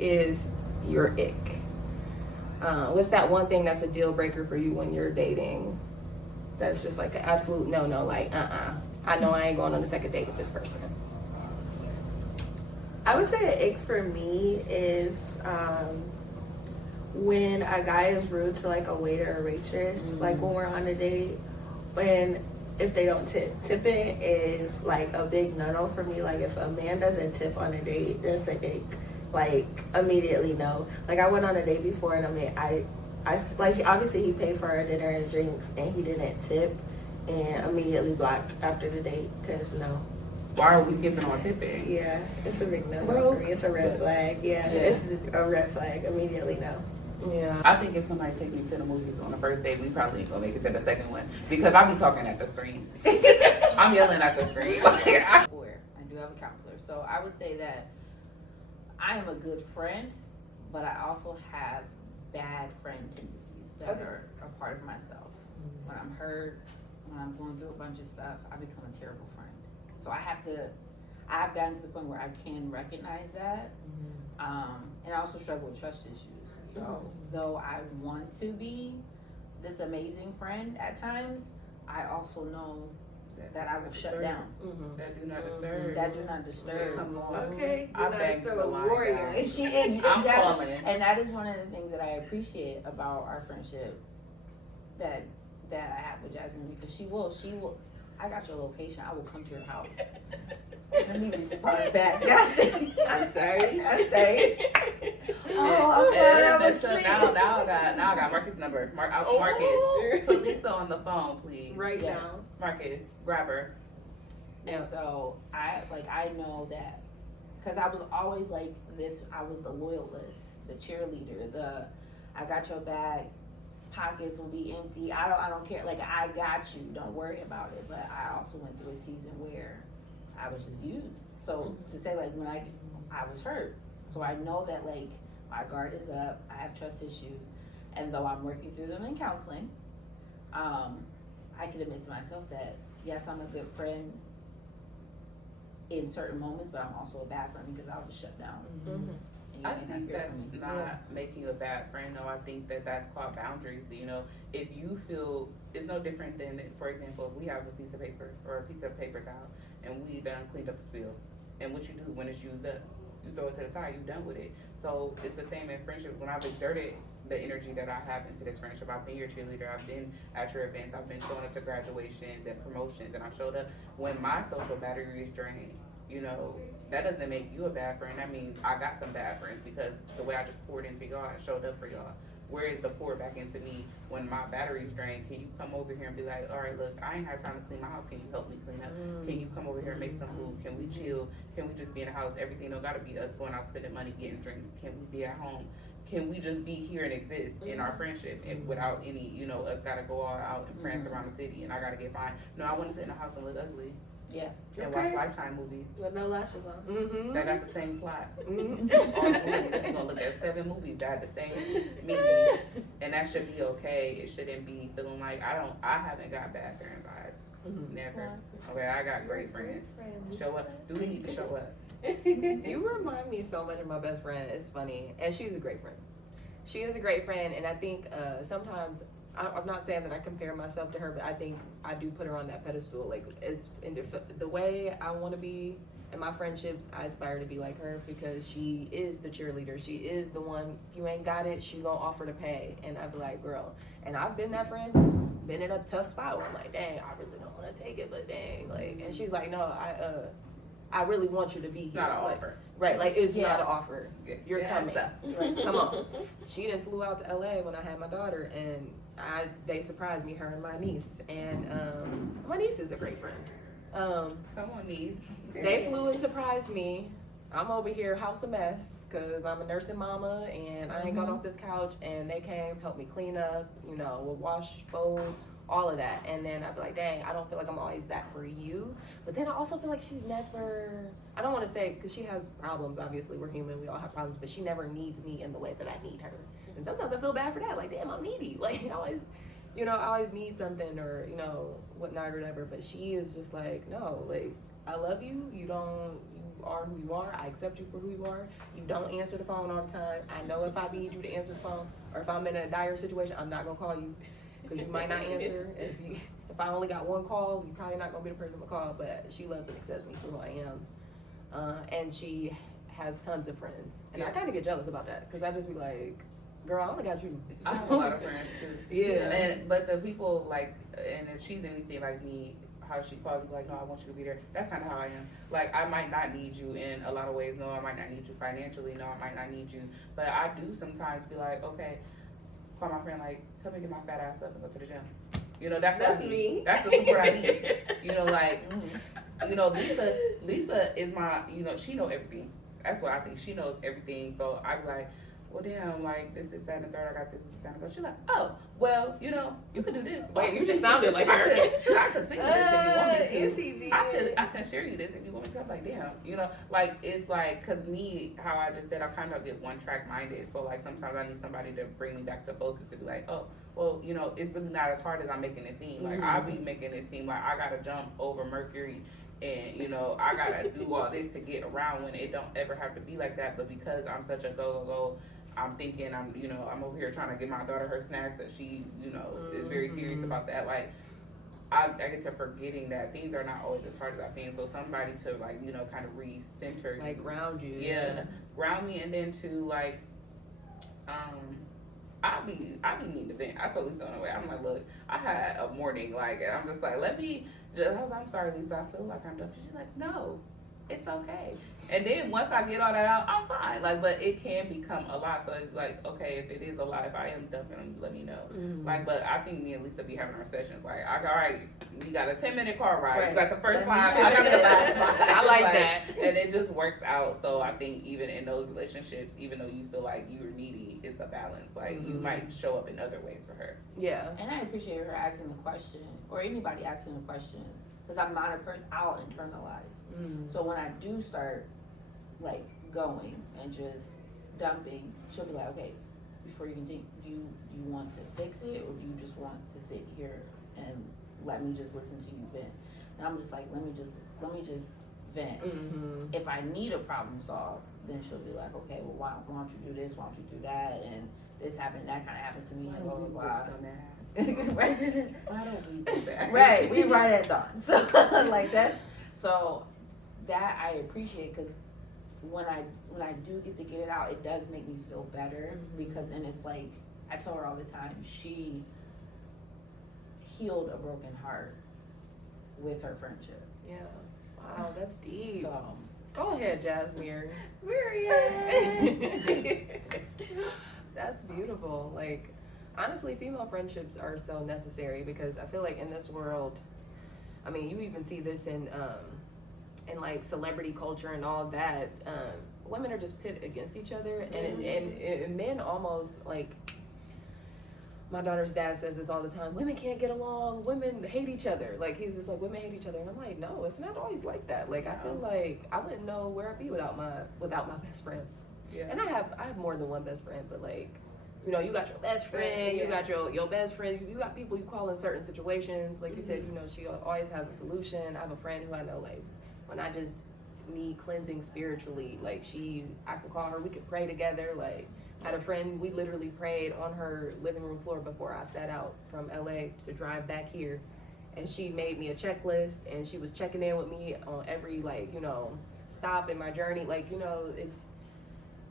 is your ick? What's that one thing that's a deal breaker for you when you're dating? That's just like an absolute no, like, I know I ain't going on a second date with this person. I would say an ick for me is when a guy is rude to like a waiter or waitress, like when we're on a date, if they don't tip. Tipping is like a big no-no for me. Like if a man doesn't tip on a date, that's an ick. Like immediately no. Like I went on a date before and I like obviously he paid for our dinner and drinks and he didn't tip and immediately blocked after the date because no. Why are we skipping on tipping? Yeah, it's a big no for me. It's a red flag. Yeah, it's a red flag. Immediately no. Yeah. I think if somebody take me to the movies on the first date, we probably ain't gonna make it to the second one because I be talking at the screen. I'm yelling at the screen. I do have a counselor, so I would say that I am a good friend, but I also have bad friend tendencies that are a part of myself. When I'm hurt, when I'm going through a bunch of stuff, I become a terrible friend. So I've gotten to the point where I can recognize that. And I also struggle with trust issues. So though I want to be this amazing friend at times, I also know that I will shut down. That do not disturb. That do not disturb. Come on. Okay. I beg the warrior. I'm calling. And that is one of the things that I appreciate about our friendship that I have with Jasmine, because she will. I got your location. I will come to your house. Let me respond back. I'm sorry. Oh, I'm sorry. I was asleep. Now I got Marcus' number. Marcus, put Lisa on the phone, please. Right now. Marcus, grab her. And so I know that because I was always like this. I was the loyalist, the cheerleader, I got your back. Pockets will be empty. I don't care. Like I got you. Don't worry about it. But I also went through a season where I was just used. So to say like when I was hurt, so I know that like my guard is up. I have trust issues, and though I'm working through them in counseling, I can admit to myself that yes, I'm a good friend in certain moments, but I'm also a bad friend because I'll just shut down. I think that's not making you a bad friend. No, I think that's called boundaries. You know, if you feel it's no different than, for example, if we have a piece of paper or a piece of paper towel and we done cleaned up a spill, and what you do when it's used up, you throw it to the side. You done with it. So it's the same in friendships. When I've exerted the energy that I have into this friendship, I've been your cheerleader. I've been at your events. I've been showing up to graduations and promotions, and I've showed up when my social battery is drained. You know, that doesn't make you a bad friend. That means I got some bad friends because the way I just poured into y'all, I showed up for y'all. Where is the pour back into me when my battery's drained? Can you come over here and be like, all right, look, I ain't had time to clean my house. Can you help me clean up? Can you come over here and make some food? Can we chill? Can we just be in the house? Everything don't gotta be us going out spending money, getting drinks. Can we be at home? Can we just be here and exist in our friendship and without any, you know, us gotta go all out and prance around the city and I gotta get fine. No, I want to sit in the house and look ugly. Yeah. And watch Lifetime movies. With no lashes on. That got the same plot. All the movies. You're gonna look at 7 movies that have the same meaning. And that should be okay. It shouldn't be feeling like I haven't got bad friend vibes. Never. Okay, I got great friends. Show up. Do we need to show up? You remind me so much of my best friend. It's funny. And she's a great friend. She is a great friend, and I think sometimes I'm not saying that I compare myself to her, but I think I do put her on that pedestal. Like, as in the way I want to be in my friendships, I aspire to be like her because she is the cheerleader. She is the one. If you ain't got it, she gonna offer to pay, and I'd be like, girl. And I've been that friend who's been in a tough spot where I'm like, dang, I really don't want to take it, but dang, like, and she's like, no, I really want you to be here. It's not an like, offer. Right, like it's not an offer. You're coming. Right, come on. She didn't flew out to LA when I had my daughter, and they surprised me, her and my niece. And my niece is a great friend. Come on, niece. They flew and surprised me. I'm over here house a mess because I'm a nursing mama and I ain't got off this couch. And they came, helped me clean up, you know, we'll wash, fold, all of that. And then I'd be like, dang, I don't feel like I'm always that for you. But then I also feel like she's never, I don't want to say, because she has problems, obviously, we're human, we all have problems, but she never needs me in the way that I need her. And sometimes I feel bad for that, like, damn, I'm needy. Like, I always need something or, you know, whatnot or whatever. But she is just like, no, like, I love you. You are who you are. I accept you for who you are. You don't answer the phone all the time. I know if I need you to answer the phone, or if I'm in a dire situation, I'm not gonna call you because you might not answer. If I only got one call, you're probably not gonna be the person to call. But she loves and accepts me for who I am, and she has tons of friends, and I kind of get jealous about that because I just be like, girl, I only got you. I have a lot of friends too. Yeah. But the people like, and if she's anything like me, how she calls me like, no, I want you to be there. That's kind of how I am. Like, I might not need you in a lot of ways. No, I might not need you financially. No, I might not need you. But I do sometimes be like, okay, call my friend, like, tell me to get my fat ass up and go to the gym. You know, that's what I need. me. That's the support I need. You know, like, you know, Lisa is my, you know, she know everything. That's what I think. She knows everything. So I be like, well, damn, like, this, that, and the third, I got this, that, and the third. She's like, oh, well, you know, you could do this. Wait, you just sounded like her. I could sing you this if you want me to. Yes, he did. I can share you this if you want me to. I'm like, damn, you know, like, it's like, because me, how I just said, I kind of get one-track minded. So, like, sometimes I need somebody to bring me back to focus and be like, oh, well, you know, it's really not as hard as I'm making it seem. Like, I'll be making it seem like I got to jump over Mercury and, you know, I got to do all this to get around when it don't ever have to be like that. But because I'm such a go, I'm thinking I'm over here trying to get my daughter her snacks that she, you know, is very serious about that. Like, I get to forgetting that things are not always as hard as I seem. So somebody to, like, you know, kind of recenter you. Like, ground you. Yeah, ground me, and then to, like, I be needing to vent. I told Lisa on the way. I'm like, look, I had a morning, like, and I'm just like, I'm sorry, Lisa, I feel like I'm dumb. She's like, no, it's okay. And then once I get all that out, I'm fine. Like, but it can become a lot. So it's like, okay, if it is a lot, if I am dumping on you, let me know. Like, but I think me and Lisa be having our sessions. Like, all right, we got a 10-minute car ride. Right. You got the first line, I got the last line. I like that. And it just works out. So I think even in those relationships, even though you feel like you're needy, it's a balance. Like, you might show up in other ways for her. Yeah. And I appreciate her asking the question, or anybody asking the question, because I'm not a person, I'll internalize. So when I do start, like, going and just dumping, she'll be like, okay, before you continue, do you want to fix it, or do you just want to sit here and let me just listen to you vent? And I'm just like, let me just vent. If I need a problem solved, then she'll be like, okay, well, why don't you do this, why don't you do that, and this happened, that kind of happened to me, and blah blah blah. Right. Why don't we do that? Right, we right at dawn. So like so that I appreciate, because when I do get to get it out, it does make me feel better, because then it's like, I tell her all the time, she healed a broken heart with her friendship. Yeah. Wow, that's deep. So go ahead, Jasmine. That's beautiful. Like, honestly, female friendships are so necessary, because I feel like in this world, I mean, you even see this in like celebrity culture and all that. Women are just pit against each other, and men almost, like, my daughter's dad says this all the time, women can't get along, women hate each other. Like, he's just like, women hate each other. And I'm like, no, it's not always like that. Like, I feel like I wouldn't know where I'd be without my best friend. Yeah. And I have more than one best friend, but, like, you know, you got your best friend, you got your best friend, you got people you call in certain situations. Like you said, you know, she always has a solution. I have a friend who I know, like, when I just need cleansing spiritually, like, I can call her, we can pray together. Like, I had a friend, we literally prayed on her living room floor before I set out from LA to drive back here. And she made me a checklist, and she was checking in with me on every, like, you know, stop in my journey. Like, you know, it's,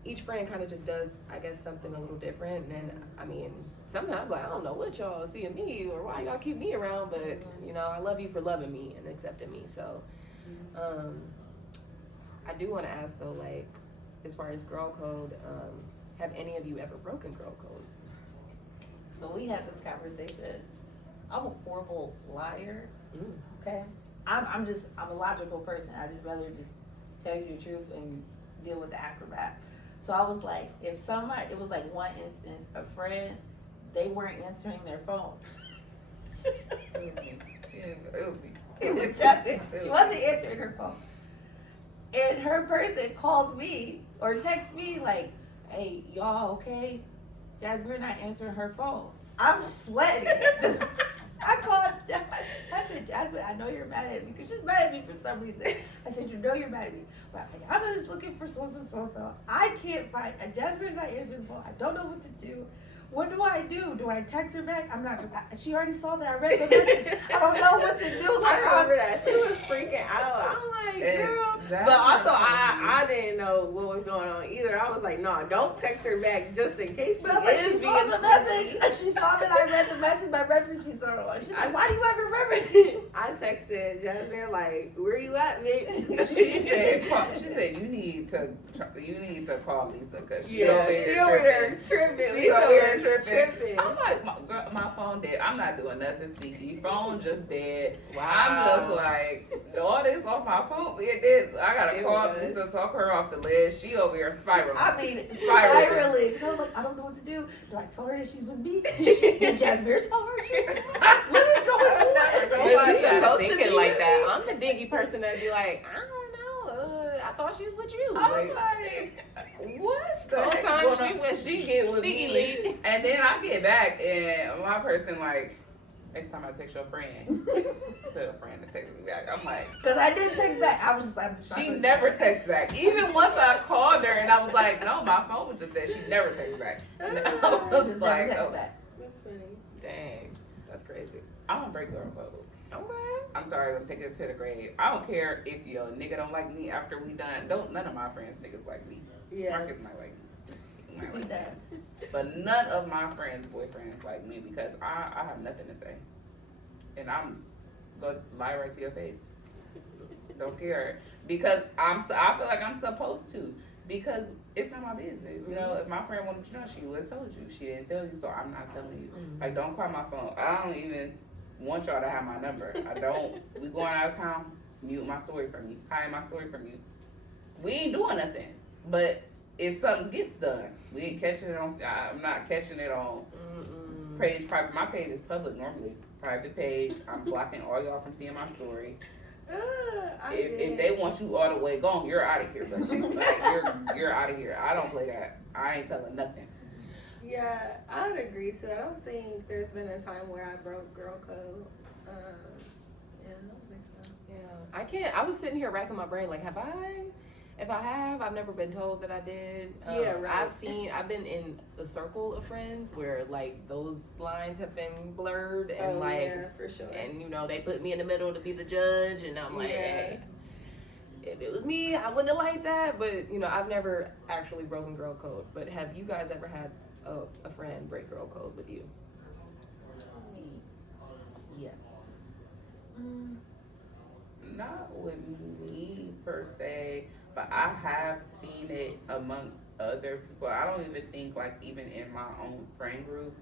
each friend kind of just does, I guess, something a little different. And I mean, sometimes I'm like, I don't know what y'all see in me, or why y'all keep me around, but, you know, I love you for loving me and accepting me. So, I do want to ask, though, like, as far as girl code, have any of you ever broken girl code? So we had this conversation. I'm a horrible liar. Okay, I'm a logical person. I just rather just tell you the truth and deal with the acrobat. So I was like, if somebody, it was like one instance, a friend, they weren't answering their phone. It was shocking. She wasn't answering her phone, and her person called me or texted me like, hey, y'all okay? Jasmine not answering her phone. I'm sweating. I called. I said, Jasmine, I know you're mad at me because she's mad at me for some reason. I said, you know you're mad at me, but I'm just looking for so. I can't find. And Jasmine's not answering the phone. I don't know what to do. What do I do? Do I text her back? I'm not. She already saw that. I read the message. I don't know what to do. I remember that. She was freaking out. I'm like, girl. But also, I didn't know what was going on either. I was like, no, don't text her back just in case. But she saw the message. She saw that I read the message. My red receipts are on. She's like, why do you have your red receipts? I texted Jasmine like, where you at, bitch? She said you need to call Lisa because she over there tripping. She over there tripping. I'm like, my phone dead. I'm not doing nothing sneaky. Phone just dead. Wow. I'm just like, all this off my phone. It did. I gotta call Lisa, talk her off the lid. She over here spiraling. I mean, spiraling. Because I was like, I don't know what to do. Do I tell her that she's with me? Did Jasmine tell her? What is going on? Nobody's thinking like that. I'm the dingy person that'd be like, I don't know. I thought she was with you. I'm like, what the heck? Sometimes she get with me, and then I get back, and my person like, next time I text your friend, tell a friend to text me back. I'm like, because I didn't text back. I was just like, she never texts back. Even once I called her, and I was like, no, my phone was just dead. She never texts back. And I was like, oh, that's funny. Dang, that's crazy. I don't break girl code. Okay. I'm sorry, I'm taking it to the grave. I don't care if your nigga don't like me after we done. None of my friends niggas like me. Yeah. Marcus might like me. He might like me. But none of my friends' boyfriends like me because I have nothing to say. And I'm gonna lie right to your face. Don't care. Because I feel like I'm supposed to. Because it's not my business. You know, if my friend wanted to know, she would have told you. She didn't tell you, so I'm not telling you. Like, don't call my phone. I don't even want y'all to have my number. I don't. We going out of town, mute my story from you. Hide my story from you. We ain't doing nothing. But if something gets done, we ain't catching it on. I'm not catching it on page private. My page is public normally. Private page. I'm blocking all y'all from seeing my story. If they want you all the way gone, you're out of here, buddy. Like you're out of here. I don't play that. I ain't telling nothing. Yeah, I would agree too. I don't think there's been a time where I broke girl code. Yeah, I don't think so. Yeah, I can't. I was sitting here racking my brain, like, have I? If I have, I've never been told that I did. Yeah, right. I've been in a circle of friends where like those lines have been blurred and yeah, for sure. And you know they put me in the middle to be the judge, and I'm like, hey, if it was me, I wouldn't have liked that. But you know, I've never actually broken girl code. But have you guys ever had a friend break girl code with you? Yes. Not with me per se, but I have seen it amongst other people. I don't even think like even in my own friend group,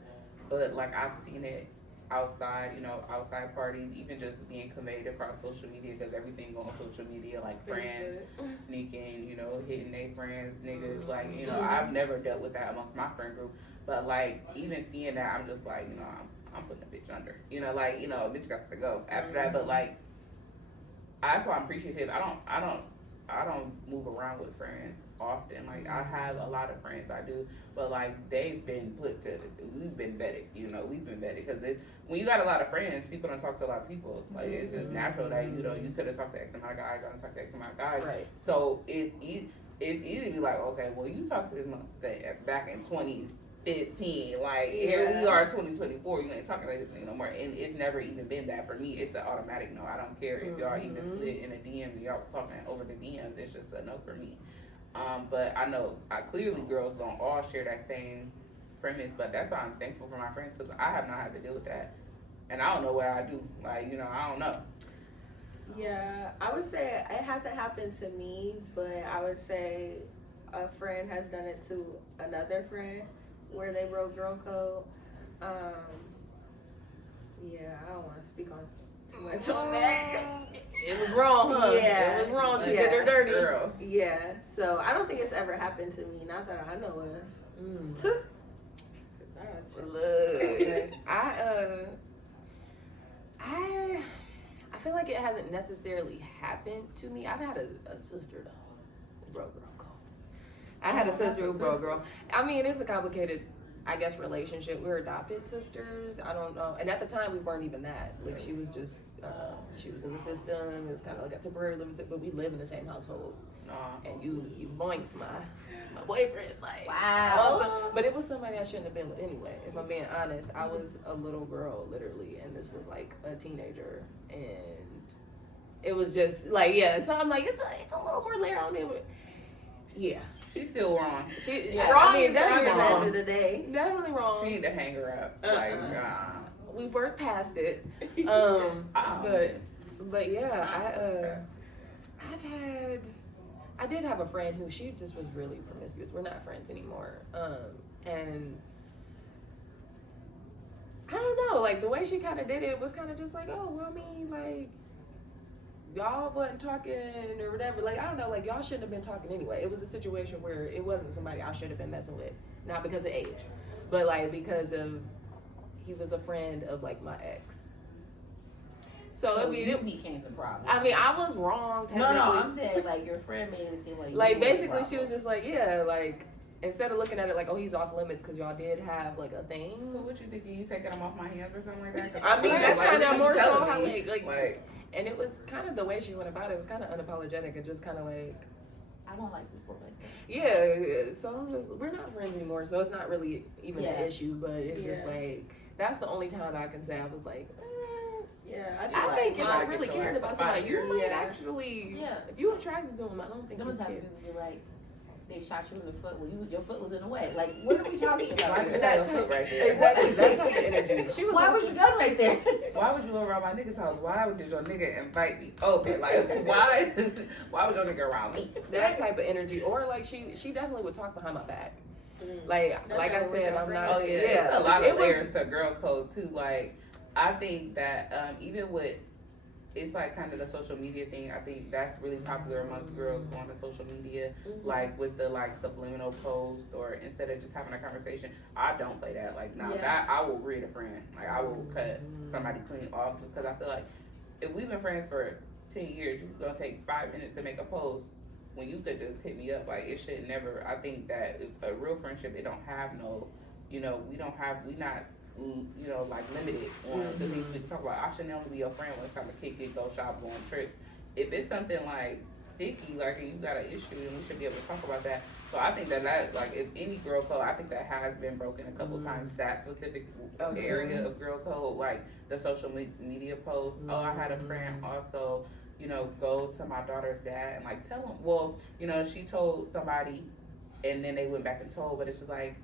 but like I've seen it outside, you know, outside parties, even just being conveyed across social media because everything on social media, like friends sneaking, you know, hitting their friends, niggas, like, you know, I've never dealt with that amongst my friend group, but like even seeing that, I'm just like, you know, I'm putting a bitch under, you know, like, you know, a bitch got to go after that, but like, that's why I'm appreciative. I don't move around with friends often. Like I have a lot of friends, I do, but like they've been put to. We've been vetted, you know. We've been vetted because it's when you got a lot of friends, people don't talk to a lot of people. Like it's just natural that you know you could have talked to X amount of guys, I don't talk to X amount of guys. Right. So it's easy to be like, okay, well you talked to this motherfucker back in 2015. Like here we are, 2024. You ain't talking like this thing no more, and it's never even been that for me. It's an automatic no. I don't care if y'all even slid in a DM. Y'all was talking over the DMs. It's just a no for me. But I know clearly girls don't all share that same premise, but that's why I'm thankful for my friends because I have not had to deal with that, and I don't know what I do. Like you know, I don't know. Yeah, I would say it hasn't happened to me, but I would say a friend has done it to another friend where they broke girl code. Yeah, I don't want to speak on too much on that. It was wrong, huh? Yeah. It was wrong. She did her dirty. Girl. Yeah, so I don't think it's ever happened to me, not that I know of. Look, I feel like it hasn't necessarily happened to me. I've had a sister though, who broke girl code. I had a sister who broke girl. I mean, it's a complicated. I guess, relationship. We were adopted sisters. I don't know. And at the time, we weren't even that. Like, she was just, she was in the system. It was kind of like a temporary living, but we live in the same household. And you boinked my boyfriend. Like, wow. Also, but it was somebody I shouldn't have been with anyway. If I'm being honest, I was a little girl, literally, and this was like a teenager. And it was just like, yeah. So I'm like, it's a little more layer on it. Yeah. She's still wrong. Wrong I mean, is definitely wrong at the wrong. end of the day. Definitely wrong. She need to hang her up. We've worked past it. But yeah, I did have a friend who she just was really promiscuous. We're not friends anymore. And I don't know, like the way she kind of did it was kind of just like, oh, well, I mean, like, y'all wasn't talking or whatever. Like, I don't know, like, y'all shouldn't have been talking anyway. It was a situation where it wasn't somebody I should have been messing with. Not because of age, but like because of he was a friend of like my ex. So I mean, you became the problem. I mean, I was wrong. No, I'm saying like your friend made it seem like you basically were the she was just like, yeah, like instead of looking at it like, oh, he's off limits because y'all did have like a thing. So what you thinking? You taking him off my hands or something like that? I mean, that's kind of more so how like, and it was kind of the way she went about it. It was kind of unapologetic and just kind of like, I don't like people like that. yeah. So we're not friends anymore. So it's not really even an issue, but it's just like that's the only time I can say I was like. I think if I really cared about somebody, you might actually. Yeah. If you attracted to them, I don't think. Them type of people be like, they shot you in the foot when your foot was in the way. Like, what are we talking about? That type, right there. Exactly, that type of energy. She was. Why was your gun right there? Why would you go around my nigga's house? Why did your nigga invite me over? Like, why would your nigga around me? That type of energy, or like she definitely would talk behind my back. Like I said, I'm not. Oh yeah, it's a lot of layers to girl code too. Like, I think that even with it's like kind of the social media thing. I think that's really popular amongst girls going to social media, like with the like subliminal post, or instead of just having a conversation. I don't play that. Like that I will read a friend. Like I will cut somebody clean off just because I feel like if we've been friends for 10 years, you're gonna take 5 minutes to make a post when you could just hit me up. Like it should never. I think that if a real friendship, it don't have no, we not like limited on the things we can talk about. I shouldn't only be your friend when it's time to kick it, go shop, go on trips. If it's something like sticky, like and you got an issue, then we should be able to talk about that. So I think that like if any girl code, I think that has been broken a couple times. That specific area of girl code, like the social media post. Oh, I had a friend also, go to my daughter's dad and like tell him. Well, she told somebody, and then they went back and told, but it's just like.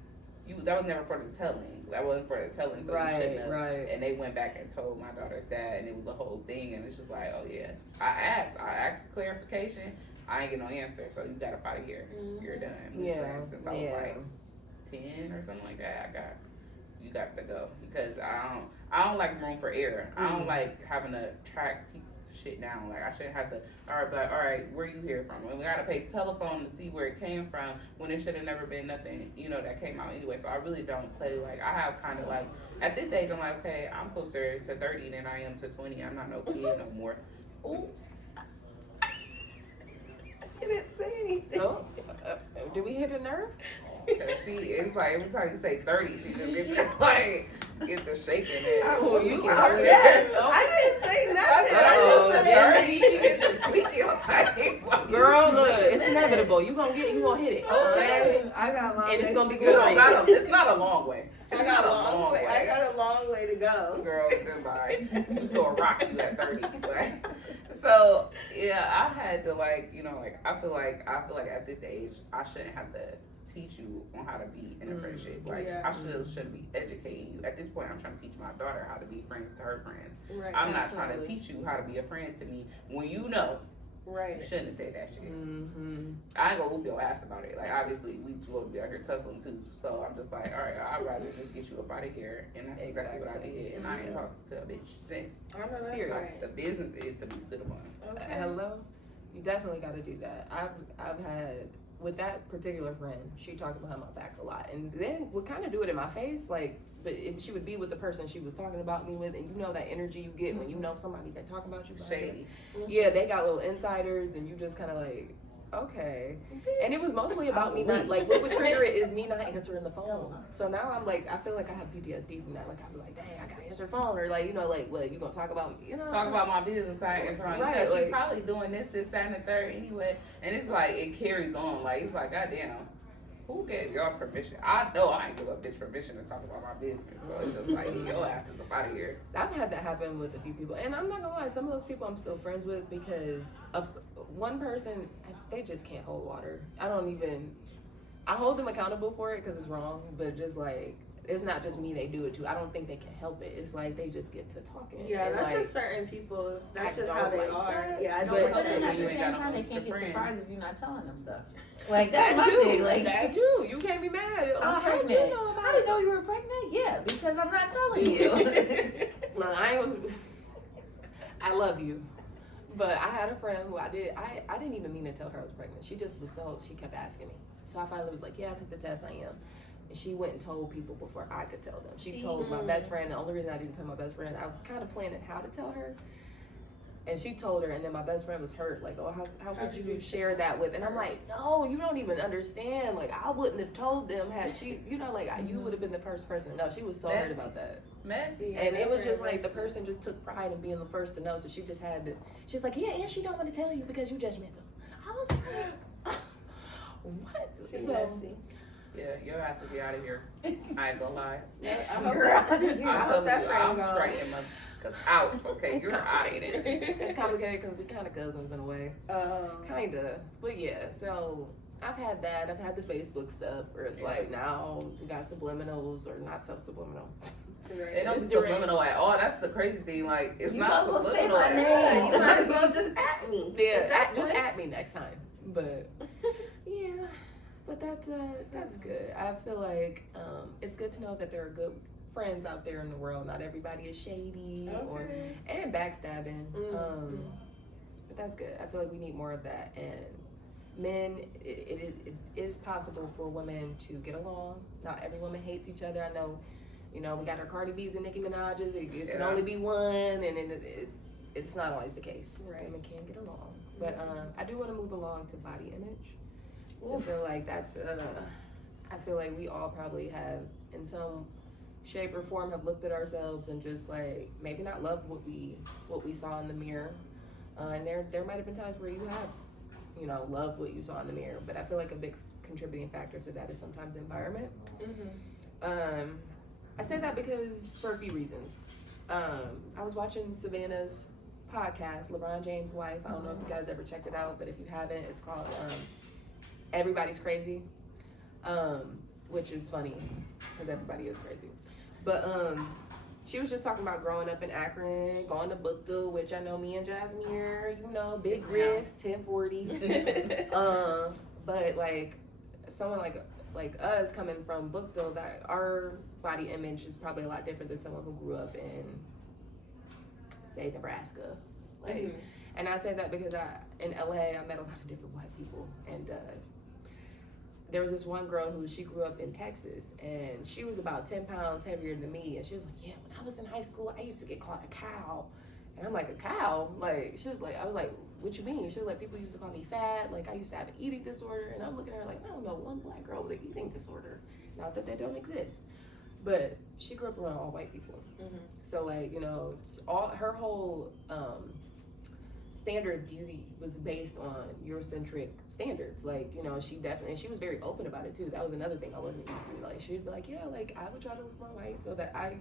That was never for the telling. That wasn't for the telling, so you shouldn't have. Right. And they went back and told my daughter's dad, and it was a whole thing. And it's just like, oh yeah, I asked for clarification. I ain't get no answer, so you got up out of here. You're done. Since I was like 10 or something like that, you got to go because I don't like room for error. I don't like having to track shit down. Like I shouldn't have to. All right, where you hear from? And we gotta pay telephone to see where it came from when it should have never been nothing, that came out anyway. So I really don't play. Like I have kind of like at this age, I'm like, okay, I'm closer to 30 than I am to 20. I'm not no kid no more. Ooh. I didn't say anything. Oh, did we hit a nerve? It's like every time you say 30, she just gets get the shaking it. Oh, yes. I didn't say nothing. I just said 30. Girl, look, it's inevitable. You gonna hit it. Okay. I got a long way. And it's gonna be great. It's not a long way. It's not a long way. I got a long way to go. Girl, goodbye. You gonna rock you at 30. So yeah, I had to I feel like at this age I shouldn't have to teach you on how to be in a friendship. I should be educating you. At this point, I'm trying to teach my daughter how to be friends to her friends. Right, I'm not trying to teach you how to be a friend to me when you know. Right. You shouldn't have said that shit. I ain't gonna whoop your ass about it. Like, obviously, we will be out here tussling too. So I'm just like, all right, I'd rather just get you up out of here. And that's exactly what I did. And I ain't talking to a bitch since. I know that's right. The business is to be stood upon. Okay. Hello? You definitely got to do that. I've had, with that particular friend, she talked behind my back a lot. And then would kind of do it in my face, like, but if she would be with the person she was talking about me with, and that energy you get when you know somebody that talk about you. Shady. Yeah, they got little insiders, and you just kind of like, okay. And it was mostly about me not, like, what would trigger it is me not answering the phone. So now I'm like, I feel like I have PTSD from that. Like, I'm like, dang, I gotta answer the phone. Or like, you know, like, what, you gonna talk about, you know? Talk about my business, I answer on. Right, You know, like, she's probably doing this, that, and the third anyway. And it's like, it carries on. Like, it's like, goddamn. Who gave y'all permission? I know I ain't give a bitch permission to talk about my business. So it's just like, your ass is up out of here. I've had that happen with a few people. And I'm not gonna lie, some of those people I'm still friends with because of one person, they just can't hold water. I hold them accountable for it because it's wrong, but just like, it's not just me they do it to. I don't think they can help it. It's like they just get to talking. Yeah, and that's like, just certain people's. That's I just don't how they like are. that. Yeah, I don't But- like But then that. at the You ain't same got time, no they can't get friends. surprised if you're not telling them stuff. Like that's my too. thing. Like That too. You can't be mad. oh, How hey you man, know about I didn't know you were pregnant. Yeah, because I'm not telling you. Well, I love you. But I had a friend who I didn't even mean to tell her I was pregnant. She just was she kept asking me. So I finally was like, yeah, I took the test, I am. And she went and told people before I could tell them. She told my best friend. The only reason I didn't tell my best friend, I was kind of planning how to tell her. And she told her, and then my best friend was hurt. Like, oh, how could you share that with? And I'm like, no, you don't even understand. Like, I wouldn't have told them had she, you know, like, you would have been the first person to know. She was so hurt about that. Messy. And it was just like the person just took pride in being the first to know. So she just had to, she's like, yeah, and she don't want to tell you because you judgmental. I was like, what? She's So, messy. Yeah, you'll have to be out of here. I ain't gonna lie. I hope that, I I'm hope telling that you, friend I'm gone. striking my out. Okay, it's you're out of here. complicated. It's complicated because we kind of cousins in a way. Kinda. But yeah, so I've had that. I've had the Facebook stuff where it's like now we got subliminals or not so subliminal. It don't be It's direct. subliminal at all. That's the crazy thing. Like, it's You not might as well say subliminal my at name. all. You might as well just at me. Yeah, just at me next time. But yeah, but that's good. I feel like it's good to know that there are good friends out there in the world. Not everybody is shady and backstabbing. But that's good. I feel like we need more of that. And men, it is possible for women to get along. Not every woman hates each other. I know, you know, we got our Cardi B's and Nicki Minaj's. It can only be one, and it's not always the case. Right. Women can get along. But I do want to move along to body image. So I feel like that's, I feel like we all probably have, in some shape or form, have looked at ourselves and just like, maybe not loved what we saw in the mirror. And there might have been times where you have, you know, loved what you saw in the mirror. But I feel like a big contributing factor to that is sometimes environment. I say that because for a few reasons. I was watching Savannah's podcast, LeBron James' wife. I don't know if you guys ever checked it out, but if you haven't, it's called Everybody's Crazy, which is funny because everybody is crazy. But she was just talking about growing up in Akron, going to Bookdale, which I know me and Jasmine, you know, big riffs, 1040. But like someone like us coming from Bookdale, that our body image is probably a lot different than someone who grew up in, say, Nebraska. Like, and I say that because in LA, I met a lot of different white people, and there was this one girl who she grew up in Texas, and she was about 10 pounds heavier than me, and she was like, yeah, when I was in high school, I used to get called a cow. And I'm like, a cow? Like, she was like, I was like, what you mean? She was like, people used to call me fat, like I used to have an eating disorder, and I'm looking at her like, I don't know one black girl with an eating disorder. Not that they don't exist. But she grew up around all white people. So like, you know, all her whole standard beauty was based on Eurocentric standards. Like, you know, she was very open about it too. That was another thing I wasn't used to. Like, she'd be like, yeah, like I would try to look more white so that I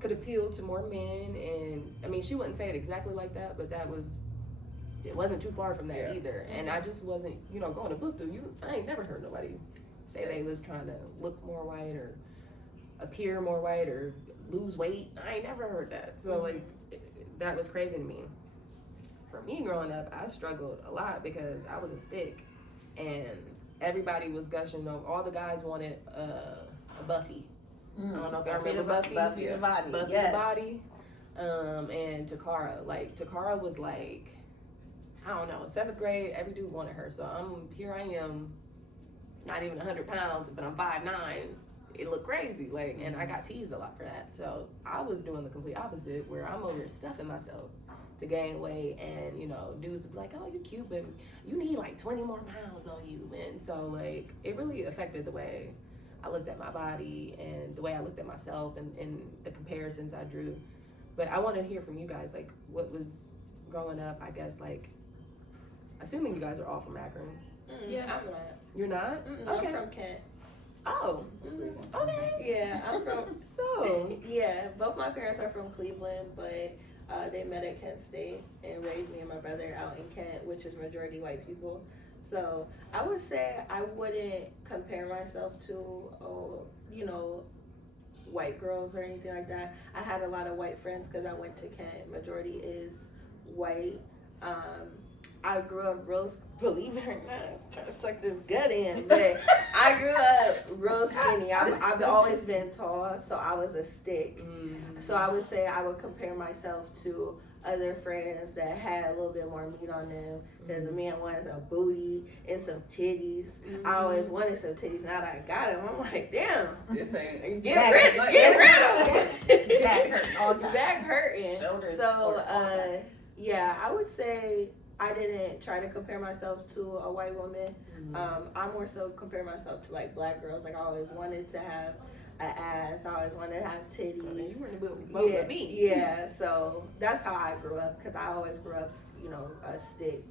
could appeal to more men. And I mean, she wouldn't say it exactly like that, but it wasn't too far from that either. And I just wasn't, you know, going to Bookdale, I ain't never heard nobody say they was trying to look more white or appear more white or lose weight. I ain't never heard that. So like, that was crazy to me. For me growing up, I struggled a lot because I was a stick, and everybody was gushing over. All the guys wanted a Buffy. I don't know if y'all remember Buffy. Buffy the Body. Buffy the Body. And Takara. Like, Takara was like, I don't know, 7th grade, every dude wanted her. So here I am, not even 100 pounds, but I'm 5'9". It looked crazy. Like, and I got teased a lot for that. So I was doing the complete opposite, where I'm over here stuffing myself to gain weight, and you know, dudes would be like, oh, you're cute, but you need like 20 more pounds on you. And so like it really affected the way I looked at my body and the way I looked at myself, and the comparisons I drew. But I want to hear from you guys, like what was growing up, I guess, like assuming you guys are all from Akron. Yeah, I'm not. You're not? Okay. I'm from Kent. Oh, okay. Yeah, I'm from. So Yeah, both my parents are from Cleveland, but they met at Kent State and raised me and my brother out in Kent, which is majority white people. So I would say I wouldn't compare myself to, you know, white girls or anything like that. I had a lot of white friends because I went to Kent. Majority is white. I grew up real, believe it or not, I'm trying to suck this gut in, but I grew up real skinny. I've always been tall, so I was a stick. So I would say I would compare myself to other friends that had a little bit more meat on them, because the man wanted a booty and some titties. I always wanted some titties. Now that I got them, I'm like, damn, This ain't get rid of them. Back hurting all the time. Back hurting. Shoulders So all the time. yeah, I would say I didn't try to compare myself to a white woman. I more so compare myself to like black girls. Like I always wanted to have an ass. I always wanted to have titties. So you were in the boat with me. Yeah. So that's how I grew up, because I always grew up, you know, a stick.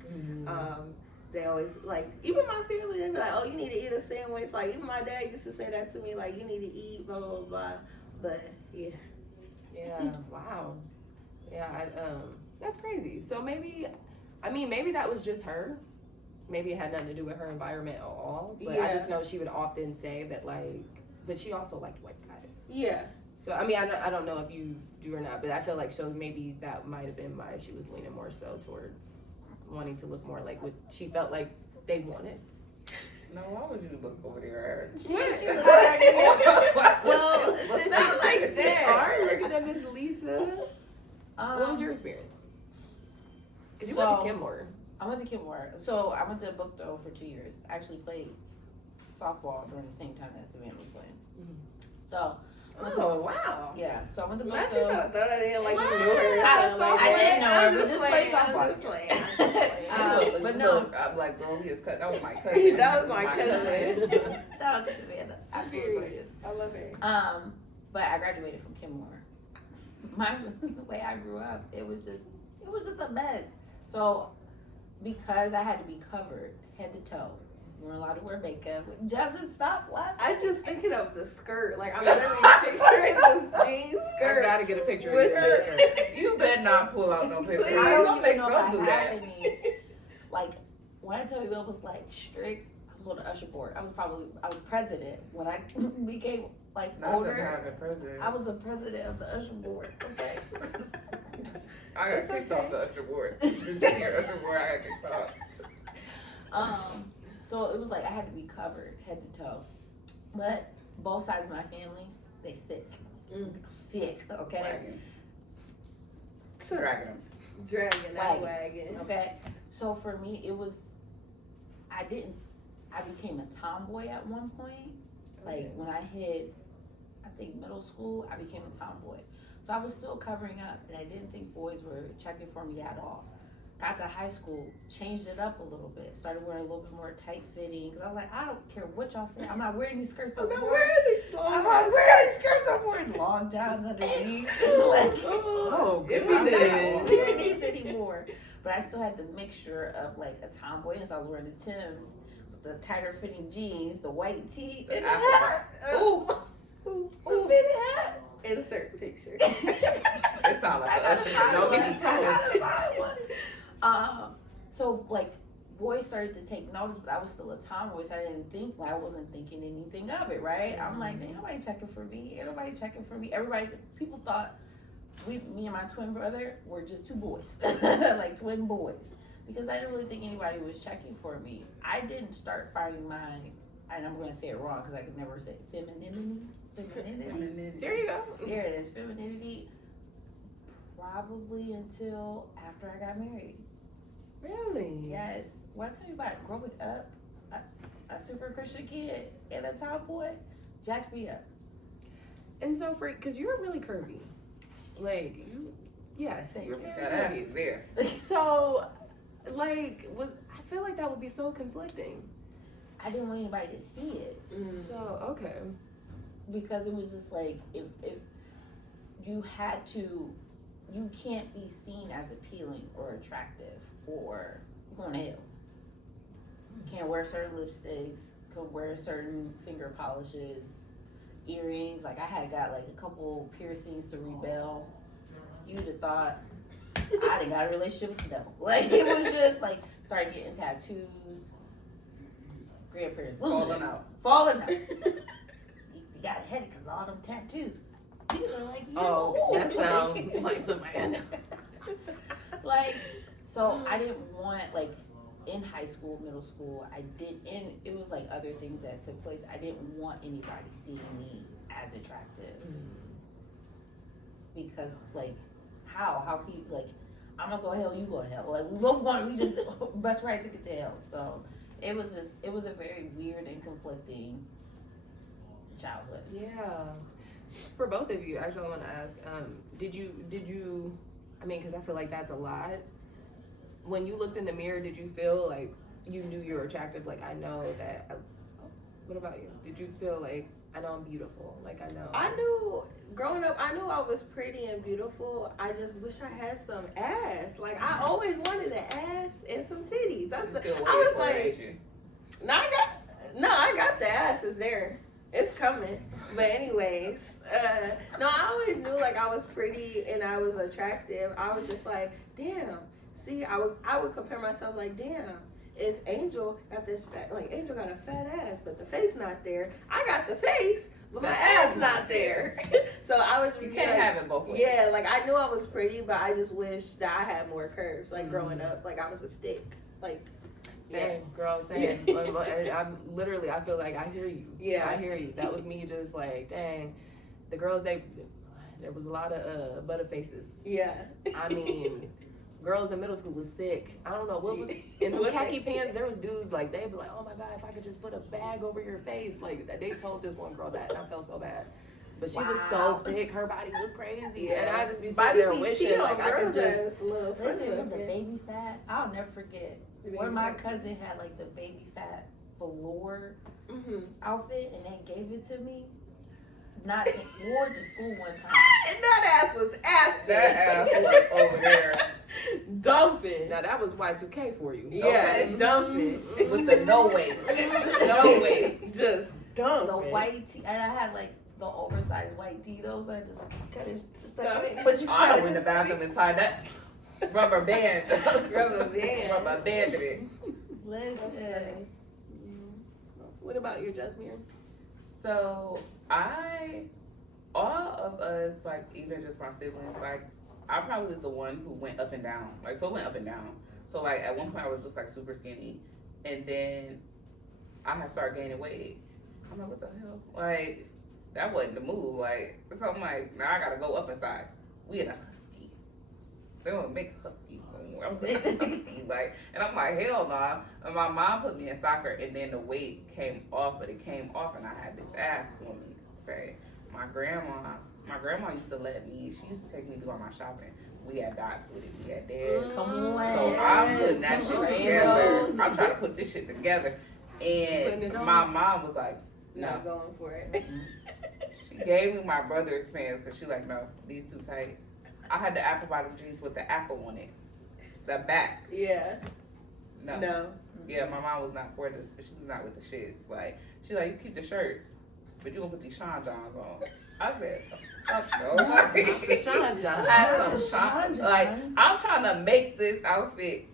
They always like, even my family, they'd be like, "Oh, you need to eat a sandwich." Like even my dad used to say that to me, like, "You need to eat, blah blah blah." But yeah. Yeah. Wow. Yeah. That's crazy. So maybe that was just her. Maybe it had nothing to do with her environment at all. But I just know she would often say that, like, but she also liked white guys. Yeah. So I mean, I don't know if you do or not, but I feel like so maybe that might have been why she was leaning more so towards wanting to look more like what she felt like they wanted. No, why would you look over there? Well, since Not she like that. are looking at Miss Lisa, what was your experience? Because you went to Kenmore. I went to Kenmore. So I went to Bookdale for 2 years. I actually played softball during the same time that Savannah was playing. So I went to, Wow. yeah. So I went to Not you trying Bookdale. to throw that in like you knew her. I didn't know her, but just played softball. But no, I'm like, girl, he is cut. That was my cousin. That was my cousin. shout out to Savannah. Absolutely gorgeous. I love her. But I graduated from Kenmore. The way I grew up, it was just a mess. So because I had to be covered head to toe, we weren't allowed to wear makeup. Just stop laughing. I'm just thinking of the skirt. Like I'm literally picturing this jean I skirt. gotta get a picture of With you in her. this shirt. You better not pull out no pictures. I don't even know Don't if do I that. have any. Like when I tell you I was like strict, I was on the usher board. I was president when I became like Not older. to have a president. I was a president of the usher board. Okay. I got kicked off the usher board. The junior usher board, I got kicked off. So it was like I had to be covered head to toe. But both sides of my family, they thick. Thick, okay? Wagons. Dragon. Dragging that wagon. Okay? So for me, it was, I became a tomboy at one point. Like when I hit, I think middle school, I became a tomboy. So I was still covering up, and I didn't think boys were checking for me at all. Got to high school, changed it up a little bit, started wearing a little bit more tight fitting, because I was like, I don't care what y'all say, I'm not wearing these skirts no more. I'm not wearing these skirts no more. Long johns underneath. Oh, If good. you did. I'm not wearing these anymore. But I still had the mixture of like a tomboy, and so I was wearing the Timbs, the tighter fitting jeans, the white tee, and the hat. The fitted hat. Insert picture. It sounds like I an gotta usher. find Don't be one. surprised. I gotta find one. So like boys started to take notice, but I was still a tomboy, so I wasn't thinking anything of it, right? I'm like, ain't nobody checking for me. Ain't nobody checking for me. People thought me and my twin brother were just two boys, like twin boys, because I didn't really think anybody was checking for me. I didn't start finding and I'm going to say it wrong because I could never say femininity. There you go. There it is, femininity. Probably until after I got married. Really? Yes. What I tell you about growing up, a super Christian kid and a tomboy, jacked me up. And so because you're really curvy, like Yes, Thank you're you. very That ass pretty. is there. So, like, I feel like that would be so conflicting. I didn't want anybody to see it. So, okay. Because it was just like, if you had to, you can't be seen as appealing or attractive or you're going to hell. You can't wear certain lipsticks, can wear certain finger polishes, earrings. Like I had got like a couple piercings to rebel. You'd have thought I done got a relationship with the devil. Like it was just like started getting tattoos, grandparents Falling out. You got a headache because all them tattoos. These are like years Oh, old. that sounds like somebody I know. Like, so I didn't want, like, in high school, middle school, and it was like other things that took place. I didn't want anybody seeing me as attractive. Because, like, how can you, like, I'm gonna go to hell, you go to hell. Like, we both we just bust right ticket to hell. So, it was a very weird and conflicting childhood. Yeah. For both of you, actually, I want to ask, did you, I mean, because I feel like that's a lot. When you looked in the mirror, did you feel like you knew you were attractive? Like, I know that, what about you? Did you feel like, I know I'm beautiful? Like, I know. I knew, growing up, I knew I was pretty and beautiful. I just wish I had some ass. Like, I always wanted an ass and some titties. I was like, I got the ass, it's there. It's coming. But anyways, no, I always knew like I was pretty and I was attractive. I was just like, damn. See, I would compare myself like, damn, if Angel got this fat, like Angel got a fat ass, but the face not there. I got the face, but my ass not there. So I was. You can't have it both ways. Yeah, like I knew I was pretty, but I just wish that I had more curves. Like growing up, like I was a stick. Like. Same, girl, same. I'm literally, I feel like I hear you. Yeah. I hear you. That was me just like, dang, the girls, there was a lot of butter faces. Yeah. I mean, girls in middle school was thick. I don't know, what was, in the khaki pants, there was dudes like, they'd be like, oh my God, if I could just put a bag over your face. Like, they told this one girl that, and I felt so bad. But she was so thick, her body was crazy. Yeah. And I just be sitting there wishing, like, I could just. Listen, was the baby fat? I'll never forget. One of my cousin had like the baby fat velour outfit, and they gave it to me. Wore it to school one time. That ass was ass. That ass was over there. Dumping. Now that was Y2K for you. Yeah, dumping. With the no waist. No waist. Just dumping. The white tee, and I had like the oversized white tee. Those I just kind of stuck in it. But you I went in the bathroom and tied that rubber band. Rubber band. Rubber banded it. Listen. What about you, Jasmine? So all of us, like even just my siblings, like I probably was the one who went up and down. Like so it went up and down. So like at one point I was just like super skinny, and then I had started gaining weight. I'm like, what the hell? Like that wasn't the move. Like so I'm like, now I gotta go up inside. We in a husky. They don't make huskies anymore. I'm like, husky, like, and I'm like, hell nah. And my mom put me in soccer, and then the weight came off, but it came off, and I had this ass on me. Okay, my grandma used to let me. She used to take me to do all my shopping. We had dots with it. We had dads. Come on. So I'm putting that shit together. I'm trying to put this shit together, and my mom was like, no. Not going for it. She gave me my brother's pants because she like, no, these too tight. I had the apple bottom jeans with the apple on it. The back. Yeah. No. Yeah, my mom was not for she was not with the shits. Like, she's like, you keep the shirts, but you gonna put these Sean Johns on. I said, fuck no. Not the Sean John. I had some Sean. Like, I'm trying to make this outfit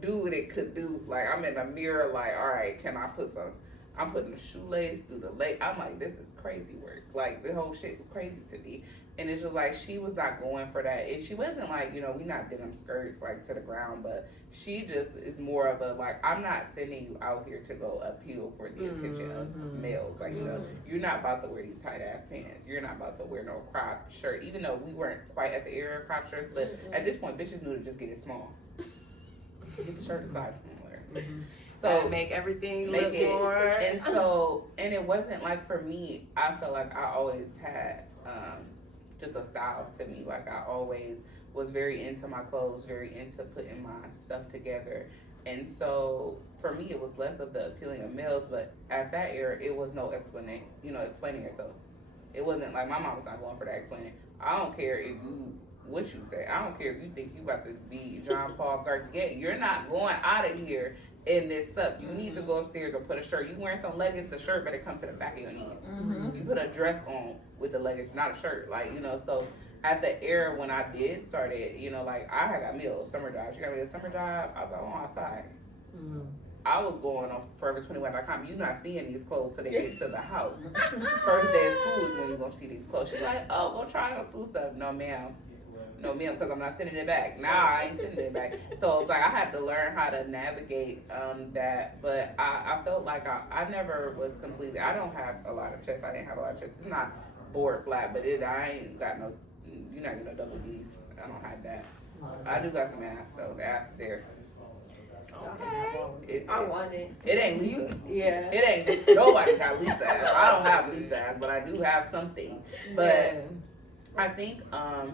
do what it could do. Like, I'm in the mirror, like, all right, can I put some? I'm putting the shoelace through the leg. I'm like, this is crazy work. Like, the whole shit was crazy to me. And it's just like, she was not going for that. And she wasn't like, you know, we not denim skirts, like, to the ground. But she just is more of a, like, I'm not sending you out here to go appeal for the attention of males. Like, you know, you're not about to wear these tight-ass pants. You're not about to wear no crop shirt. Even though we weren't quite at the era of crop shirts. But at this point, bitches knew to just get it small. Get the shirt a size smaller. So make everything look more. And it wasn't like, for me, I felt like I always had just a style to me. Like I always was very into my clothes, very into putting my stuff together. And so for me, it was less of the appealing of males, but at that era, it was no explaining yourself. It wasn't like my mom was not going for that explaining. I don't care if you, what you say. I don't care if you think you about to be Jean Paul Gaultier. You're not going out of here in this stuff. You need to go upstairs or put a shirt. You wearing some leggings, the shirt better come to the back of your knees. You put a dress on with the leggings, not a shirt. Like, so at the era when I did started, like I had got me a summer job. She got me a summer job. I was like, oh, outside. I was going on Forever21.com. You're not seeing these clothes till they get to the house. First day of school is when you're going to see these clothes. She's like, oh, go try on school stuff. No, ma'am. No, ma'am, because I'm not sending it back. Nah, I ain't sending it back. So, it's like, I had to learn how to navigate that. But I felt like I never was completely, I don't have a lot of chest. I didn't have a lot of chest. It's not board flat, but I ain't got no, you're not getting no double D's. I don't have that. I do got some ass, though. The ass is there. Okay. I want it. It ain't Lisa. Yeah. It ain't. Nobody got Lisa ass. I don't have Lisa ass, but I do have something. But I think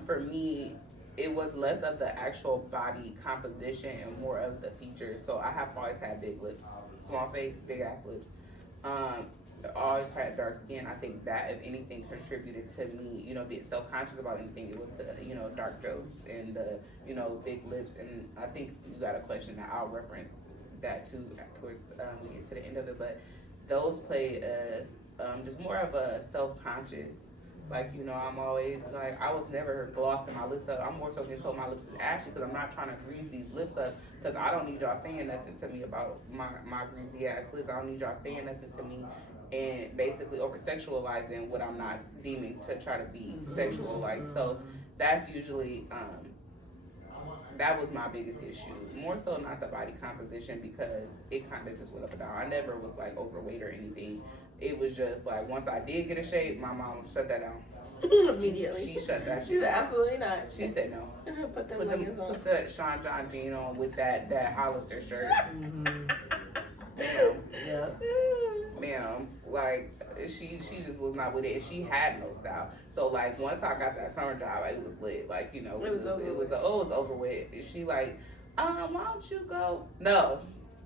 for me, it was less of the actual body composition and more of the features. So I have always had big lips, small face, big ass lips. Always had dark skin. I think that, if anything, contributed to me, being self-conscious about anything. It was the, dark jokes and the, big lips. And I think you got a question that I'll reference that too towards we get to the end of it. But those play just more of a self-conscious. Like, I'm always like, I was never glossing my lips up. I'm more so getting told my lips is ashy because I'm not trying to grease these lips up, because I don't need y'all saying nothing to me about my greasy ass lips. I don't need y'all saying nothing to me and basically over sexualizing what I'm not deeming to try to be sexual. Like, so that's usually that was my biggest issue. More so not the body composition, because it kind of just went up and down. I never was like overweight or anything. It was just like, once I did get a shape, my mom shut that down. Immediately. She shut that She shit said, down. absolutely not. She said no. Put them leggings on. Put the Sean John jean on with that Hollister shirt. Yeah. Ma'am, like, she just was not with it, and she had no style. So like, once I got that summer job, it was lit. Like, it was over with. And she like, why don't you go? No,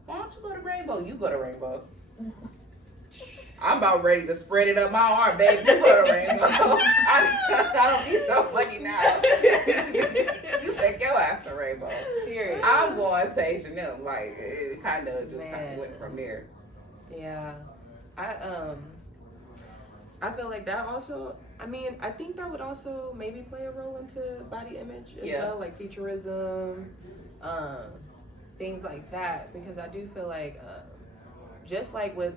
why don't you go to Rainbow? You go to Rainbow. I'm about ready to spread it up my arm, babe. You go to Rainbow. I don't be so funny now. You take your ass to Rainbow. Period. I'm going to H&M. Like, it kind of went from there. Yeah. I feel like that also, I think that would also maybe play a role into body image as well, like futurism, things like that, because I do feel like just like with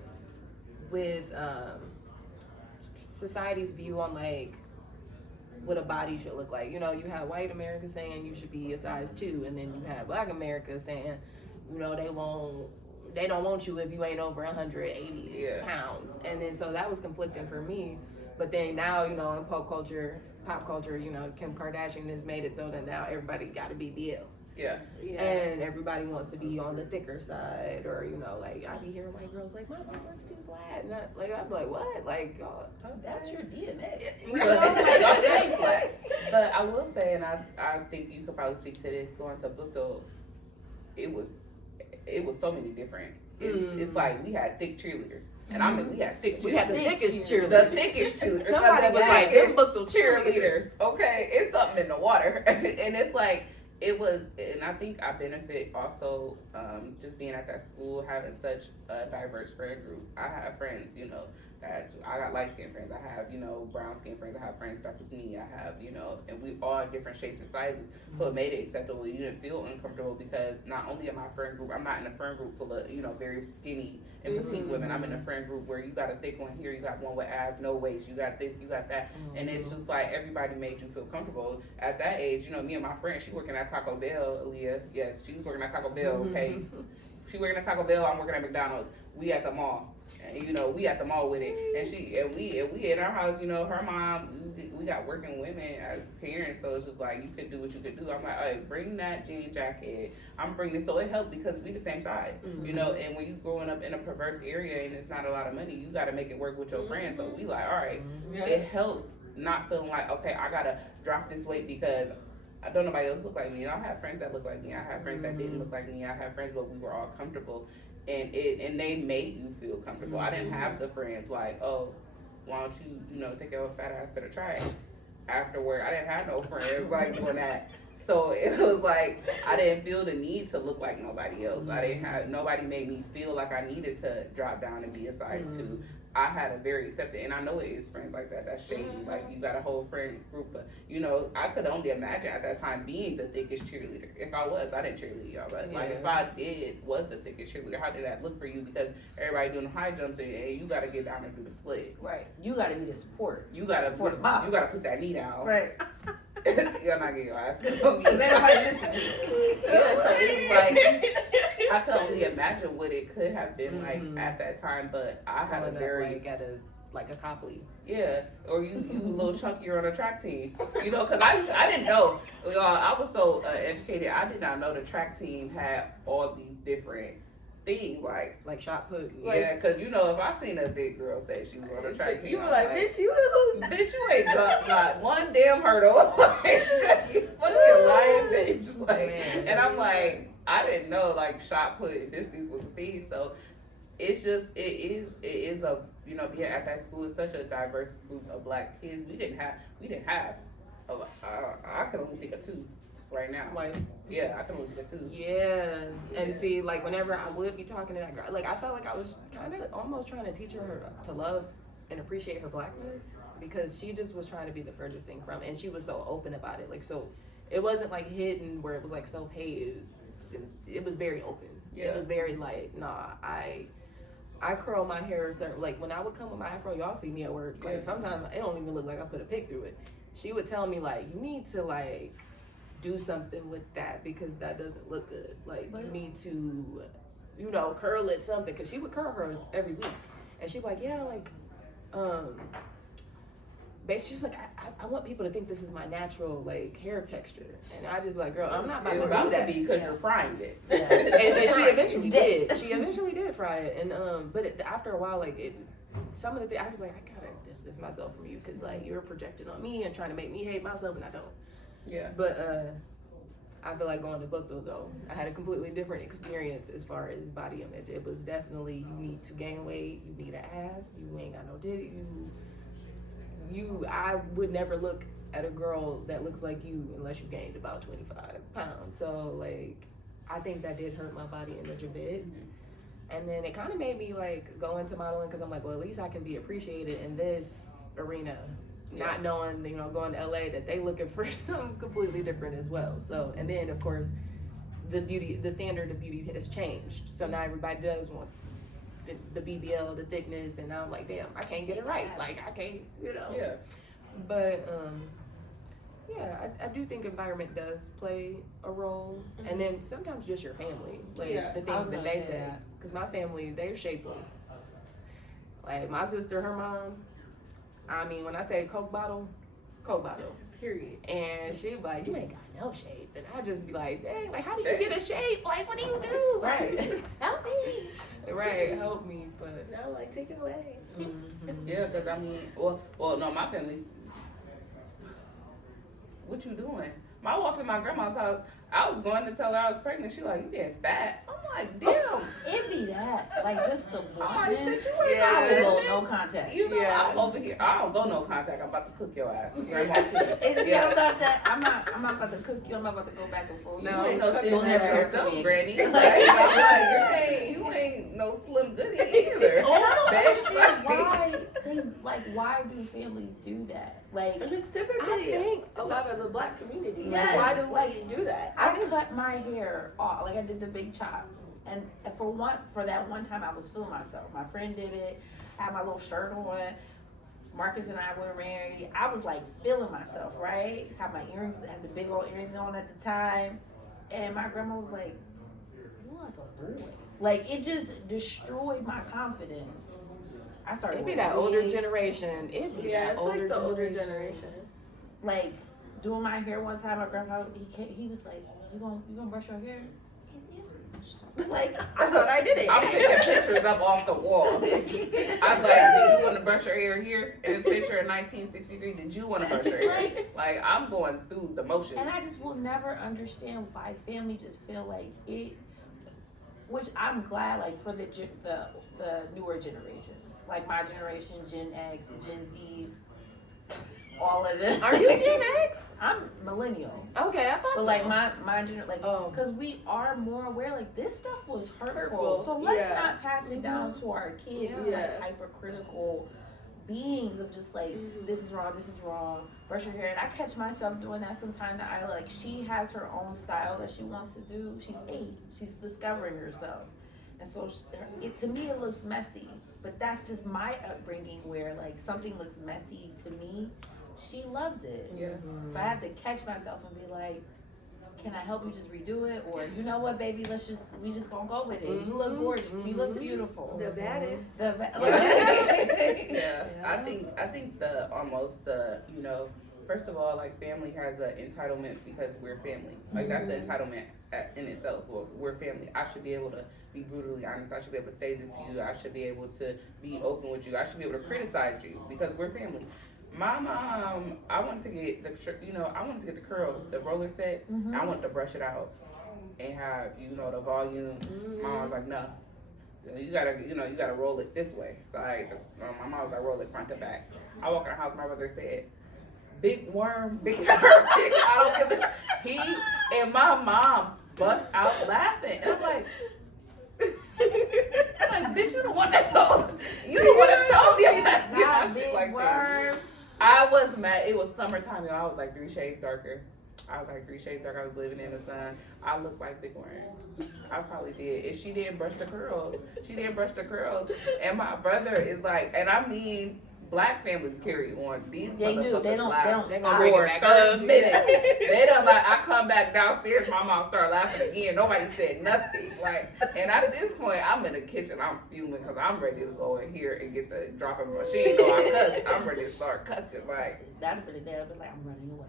society's view on like what a body should look like, you have white America saying you should be a size 2, and then you have black America saying they don't want you if you ain't over 180 pounds. And then so that was conflicting for me. But then now, in pop culture, Kim Kardashian has made it so that now everybody got to be BL. Yeah. And everybody wants to be on the thicker side, or, like, I be hearing white girls like, my butt looks too flat. And I'm like, what? Like, oh, that's your DNA. But I will say, and I think you could probably speak to this, going to book though, it was so many different. It's like we had thick cheerleaders. And we had thick cheerleaders. We had the thickest cheerleaders. The thickest cheerleaders. Somebody was like, them looked cheerleaders. Okay, it's something in the water. And it's like, it was, and I think I benefit also just being at that school, having such a diverse friend group. I have friends, I got light skinned friends. I have, brown skinned friends. I have friends dark as me. I have, and we all different shapes and sizes. So it made it acceptable. You didn't feel uncomfortable, because not only in my friend group, I'm not in a friend group full of, very skinny and petite women. I'm in a friend group where you got a thick one here, you got one with ass, no waist, you got this, you got that. And it's just like, everybody made you feel comfortable. At that age, me and my friend, she working at Taco Bell, Aaliyah. Yes, she was working at Taco Bell, okay. She working at Taco Bell, I'm working at McDonald's. We at the mall. And, we at the mall with it, and we in our house, her mom, we got working women as parents, so it's just like, you could do what you could do. I'm like, all right, bring that jean jacket. I'm bringing it, so it helped because we the same size, and when you growing up in a perverse area and it's not a lot of money, you got to make it work with your friends. So we like, all right, it helped not feeling like, okay, I gotta drop this weight because don't nobody else look like me. I have friends that look like me. I have friends that didn't look like me. I have friends, but we were all comfortable, and they made you feel comfortable. I didn't have the friends like, oh, why don't you take your fat ass to the track after work. I didn't have no friends like doing that. So it was like I didn't feel the need to look like nobody else. I didn't have nobody made me feel like I needed to drop down and be a size 2. I had a very accepted, and I know it is friends like that. That's shady. Like you got a whole friend group, but I could only imagine at that time being the thickest cheerleader. If I didn't cheerlead y'all, but like if I was the thickest cheerleader, how did that look for you? Because everybody doing the high jumps and you got to get down and do the split. Right. You got to be the support. You got to for the bottom. You got to put that knee down. Right. You're not getting your ass. Because everybody listening. Yeah, so it's like I could only imagine what it could have been like at that time, but I had a very like a Copley. Yeah, or you a little chunkier on a track team, because I didn't know. Y'all, I was so educated. I did not know the track team had all these different things like shot put. Yeah, because if I seen a big girl say she was on a track team, you were like, bitch, you ain't dropped not one damn hurdle. You fucking lying bitch. And I'm like, I didn't know shot put and distance was a thing. So it's just it is a being at that school is such a diverse group of black kids. We didn't have I could only think of 2 right now. White. Yeah, I can only think of 2. Yeah. And see, whenever I would be talking to that girl, I felt like I was kind of almost trying to teach her to love and appreciate her blackness, because she just was trying to be the furthest thing from it, and she was so open about it. So it wasn't hidden where it was self-hate. It was very open. Yeah. It was very nah, I curl my hair a certain, when I would come with my afro, y'all see me at work, sometimes it don't even look like I put a pick through it. She would tell me you need to do something with that, because that doesn't look good. You need to curl it something, because she would curl hers every week, and she'd be basically she's I want people to think this is my natural hair texture, and I just be girl, I'm not about to do that because you're frying it. Yeah. and she eventually did. She eventually did fry it, and but after a while, some of the things I was I gotta distance myself from you, because you're projecting on me and trying to make me hate myself, and I don't. Yeah. But I feel going to book though, I had a completely different experience as far as body image. It was definitely, you need to gain weight, you need an ass, you ain't got no titty, I would never look at a girl that looks like you unless you gained about 25 pounds. So I think that did hurt my body image a bit. And then it kind of made me go into modeling, because I'm well, at least I can be appreciated in this arena, not knowing, going to LA, that they looking for something completely different as well. So, and then of course the standard of beauty has changed. So now everybody does want the BBL, the thickness, and I'm damn, I can't get it right. I can't, Yeah. But I do think environment does play a role, and then sometimes just your family, the things that they say. Because my family, they're shapely. My sister, her mom. I mean, when I say Coke bottle. Period. And she be you ain't got no shape, and I just be dang, how do you get a shape? What do you do? Right. Help me. Right, help me, but no, take it away. Yeah, because I mean, well, no, my family. What you doing? I walked in my grandma's house. I was going to tell her I was pregnant. She you getting fat. I'm damn. It be that. Just the Oh, shit, you ain't I would go no contact. I'm over here. I don't go no contact. I'm about to cook your ass. Grandma I'm not that. I'm not about to cook you. I'm not about to go back and forth. No, ain't no you'll never hear from me. Granny. You ain't no slim goodie either. Oh, I don't understand why do families do that? And it's typically a lot of the black community. Yes. Why do we do that? I cut my hair off. I did the big chop. And for that one time, I was feeling myself. My friend did it. I had my little shirt on. Marcus and I were married. I was feeling myself, right? Had my earrings, had the big old earrings on at the time. And my grandma was you look like a boy. It just destroyed my confidence. I started. It'd be that older generation. It's the older generation. Doing my hair one time, my grandpa he was you gonna brush your hair? Like, I thought I did it. I'm picking pictures up off the wall. I'm like, did you want to brush your hair here? In this picture in 1963, did you want to brush your hair? Like, I'm going through the motions. And I just will never understand why family just feel like it, which I'm glad, like, for the newer generations. Like, my generation, Gen X, Gen Zs, all of them. Are you Gen X? I'm millennial. Okay, I thought But so. like my generation, like, Oh. because we are more aware, like, this stuff was hurtful. Hurtful, So let's yeah. not pass it down to our kids as Yeah. like hypercritical beings of just like, this is wrong, brush your hair. And I catch myself doing that sometimes. That I like, she has her own style that she wants to do. She's 8. She's discovering herself. And so to me, it looks messy. But that's just my upbringing where like something looks messy to me, she loves it. Yeah. So I have to catch myself and be like, can I help you just redo it? Or, you know what, baby, we just gonna go with it. You look gorgeous. You look beautiful. The baddest. Yeah, I think you know, first of all, like, family has an entitlement because we're family. Like, that's an entitlement in itself. Well, we're family. I should be able to be brutally honest. I should be able to say this to you. I should be able to be open with you. I should be able to criticize you because we're family. My mom, I wanted to get the curls, the roller set. I wanted to brush it out and have, the volume. Mom was like, no. You gotta roll it this way. So my mom was like, roll it front to back. I walk in the house, my brother said, big worm, big worm. I don't give a. He and my mom bust out laughing. And I'm like, bitch, you the one that told me. Not big like worm. I was mad. It was summertime, I was like 3 shades darker. I was living in the sun. I looked like Big Worm. I probably did. And she didn't brush the curls. And my brother is like, and I mean, black families carry on. These They do. They don't They're stop. gonna bring it back 30 up. minutes. They don't like. I come back downstairs. My mom start laughing again. Nobody said nothing. Like, and at this point, I'm in the kitchen. I'm fuming because I'm ready to go in here and get the dropping machine. So I cuss. I'm ready to start cussing. Like, That'd have been the day I'd be like, I'm running away.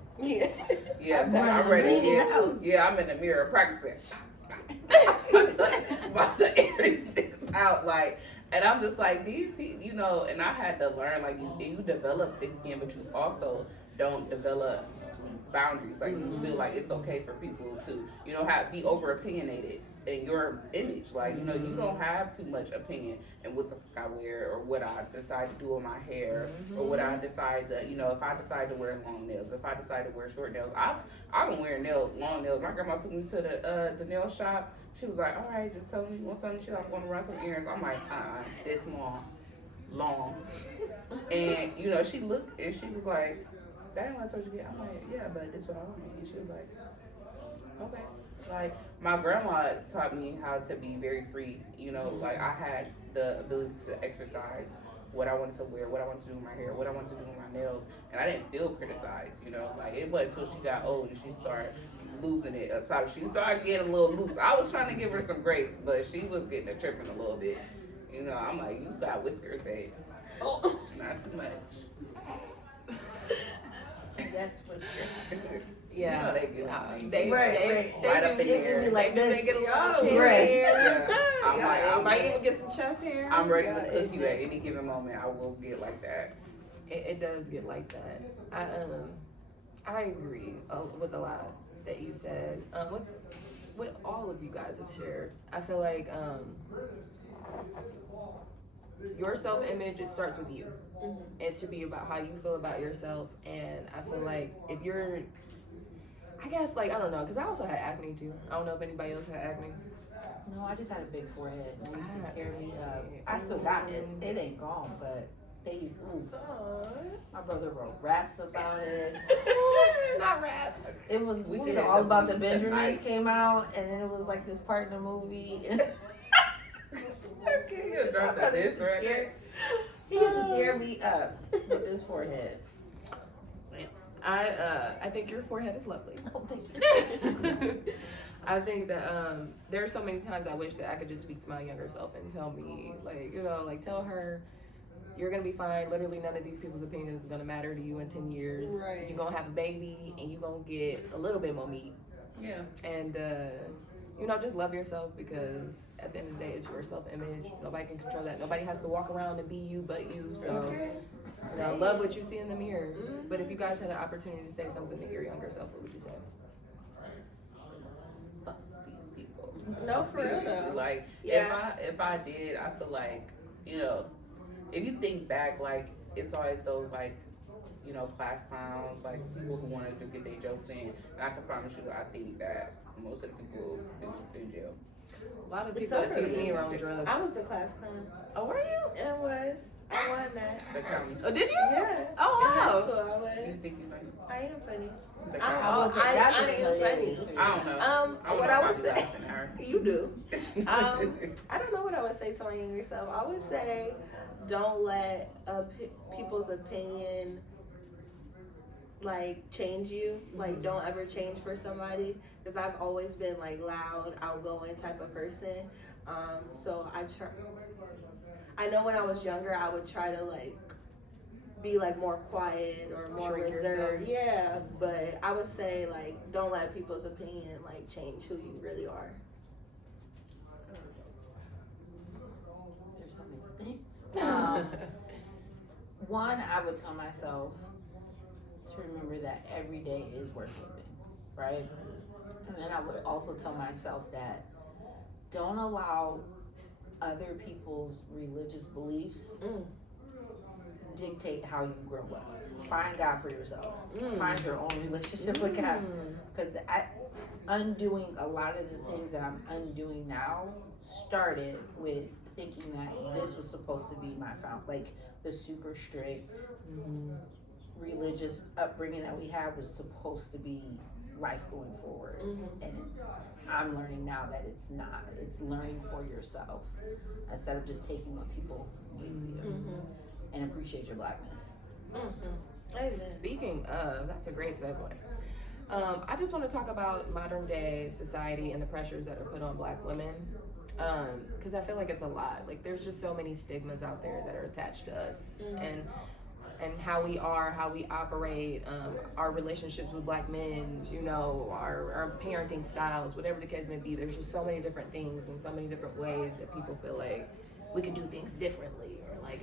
yeah, I'm running ready. in the house. Yeah, I'm in the mirror practicing. About to air these things out, like. And I'm just like, these, and I had to learn, like, you develop thick skin, but you also don't develop boundaries. Like, you feel like it's okay for people to, be over opinionated in your image. Like, you don't have too much opinion in what the fuck I wear or what I decide to do with my hair or what I decide to, if I decide to wear long nails, if I decide to wear short nails. I've been wearing long nails. My grandma took me to the nail shop. She was like, all right, just tell me you want something. She's like, I'm going to run some errands. I'm like, this long. And, she looked and she was like, that ain't what I told you to get. I'm like, yeah, but it's what I want. And she was like, okay. Like, my grandma taught me how to be very free. Like, I had the ability to exercise what I wanted to wear, what I wanted to do with my hair, what I wanted to do with my nails. And I didn't feel criticized, Like, it wasn't until she got old and she started losing it up top. She started getting a little loose. I was trying to give her some grace, but she was getting a tripping a little bit. I'm like, you got whiskers, babe. Oh. Not too much. That's whiskers. Yeah, they get like, they right up in here. Be like they this. get a little Oh, chin great. hair. Yeah. I might even get some chest hair. I'm ready to cook you at any given moment. I will get like that. It does get like that. I agree with a lot that you said. What all of you guys have shared. I feel like your self-image, it starts with you. It should be about how you feel about yourself. And I feel like if you're, I guess, like, I don't know, because I also had acne too. I don't know if anybody else had acne. No, I just had a big forehead. They used to tear me up. I still got it. It ain't gone, but they used my brother wrote raps about it. Not raps. It was all about the Benjamins came out, and then it was like this part in the movie. Okay, you dropped this right. He used to tear me up with this forehead. I think your forehead is lovely. Oh, thank you. I think that there are so many times I wish that I could just speak to my younger self and tell me, like, tell her, you're gonna be fine. Literally, none of these people's opinions is gonna matter to you in 10 years. Right. You're gonna have a baby and you're gonna get a little bit more meat. Yeah. And just love yourself, because at the end of the day, it's your self-image. Nobody can control that. Nobody has to walk around and be you but you. So, love what you see in the mirror. But if you guys had an opportunity to say something to your younger self, what would you say? Fuck these people. No, for real. Seriously, like, Yeah. if I did, I feel like, if you think back, like, it's always those, like, class clowns, like people who want to just get their jokes in. And I can promise you, I think that most of the people in jail. A lot of people that teach me are on drugs. I was the class clown. Oh, were you? It was. I won that. The county. Oh, did you? Yeah. Oh, In high wow. school, I You was. think you funny? I am funny. The I county. I wasn't I that am funny. I don't know. What I know would if say, I'd be laughing at her. you do. I don't know what I would say to my younger self. I would say, don't let people's opinion like change you. Like, don't ever change for somebody. Because I've always been like loud, outgoing type of person. So I know when I was younger, I would try to like be like more quiet or more Shrink reserved. yourself. Yeah, but I would say like don't let people's opinion like change who you really are. There's so many things. One, I would tell myself to remember that every day is worth living, right? And then I would also tell myself that don't allow other people's religious beliefs dictate how you grow up. Find God for yourself. Find your own relationship with God. Because undoing a lot of the things that I'm undoing now started with thinking that this was supposed to be my like the super strict religious upbringing that we had was supposed to be life going forward. And I'm learning now that it's not. It's learning for yourself instead of just taking what people give you. And appreciate your blackness. Speaking of, that's a great segue. I just want to talk about modern day society and the pressures that are put on Black women, because I feel like it's a lot. Like, there's just so many stigmas out there that are attached to us, and how we are, how we operate, our relationships with Black men, our parenting styles, whatever the case may be. There's just so many different things and so many different ways that people feel like we can do things differently, or like,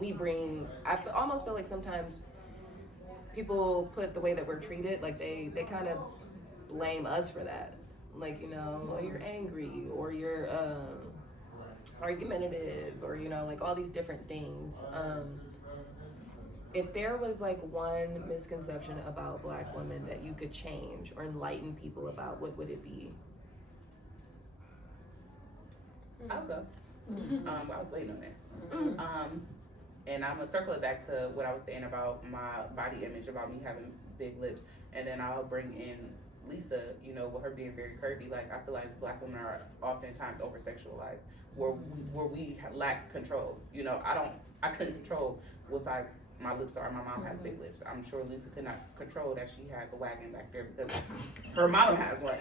we bring, almost feel like sometimes people put the way that we're treated, like they kind of blame us for that. Like, oh, you're angry, or you're argumentative, or, like all these different things. If there was like one misconception about Black women that you could change or enlighten people about, what would it be? I'll go. I was waiting on this. And I'm gonna circle it back to what I was saying about my body image, about me having big lips, and then I'll bring in Lisa, with her being very curvy. Like, I feel like Black women are oftentimes over sexualized, where we lack control. I couldn't control what size my lips are. My mom has big lips. I'm sure Lisa could not control that she has a wagon back there because her mom has one.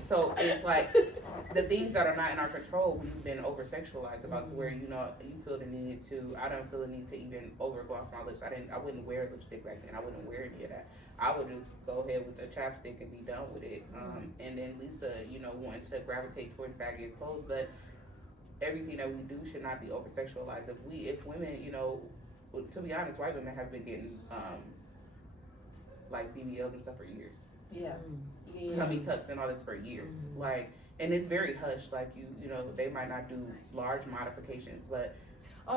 So it's like the things that are not in our control, we've been over sexualized about, to where you feel the need to. I don't feel the need to even over gloss my lips. I wouldn't wear lipstick back then. I wouldn't wear any of that. I would just go ahead with the chapstick and be done with it. And then Lisa, wanting to gravitate towards baggy clothes, but everything that we do should not be over sexualized. If women, to be honest, white women have been getting like BBLs and stuff for years. Tummy tucks and all this for years. Like, and it's very hushed. Like, they might not do large modifications, but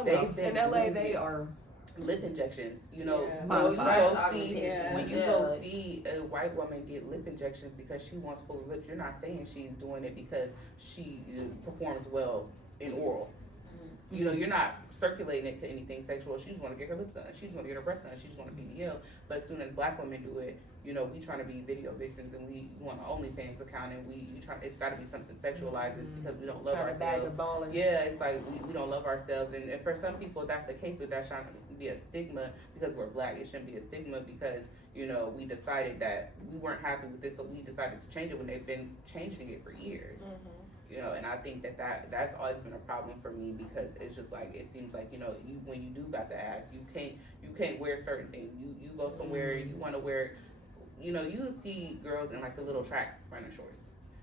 they've been in LA they are lip injections. Modified. When you go see a white woman get lip injections because she wants fuller lips, you're not saying she's doing it because she performs well in oral. You're not circulating it to anything sexual. She just want to get her lips done. She just want to get her breasts done. She just want to BBL. But as soon as Black women do it, we trying to be video vixens, and we want an OnlyFans account, and we try. It's got to be something sexualized. It's because we don't love trying to bag ourselves. the ball. Yeah, it's like we don't love ourselves, and for some people that's the case. But that shouldn't be a stigma because we're Black. It shouldn't be a stigma because we decided that we weren't happy with this, so we decided to change it when they've been changing it for years. And I think that's always been a problem for me, because it's just like, it seems like, when you do got the ass, you can't wear certain things. You go somewhere, you want to wear, you see girls in like the little track running shorts.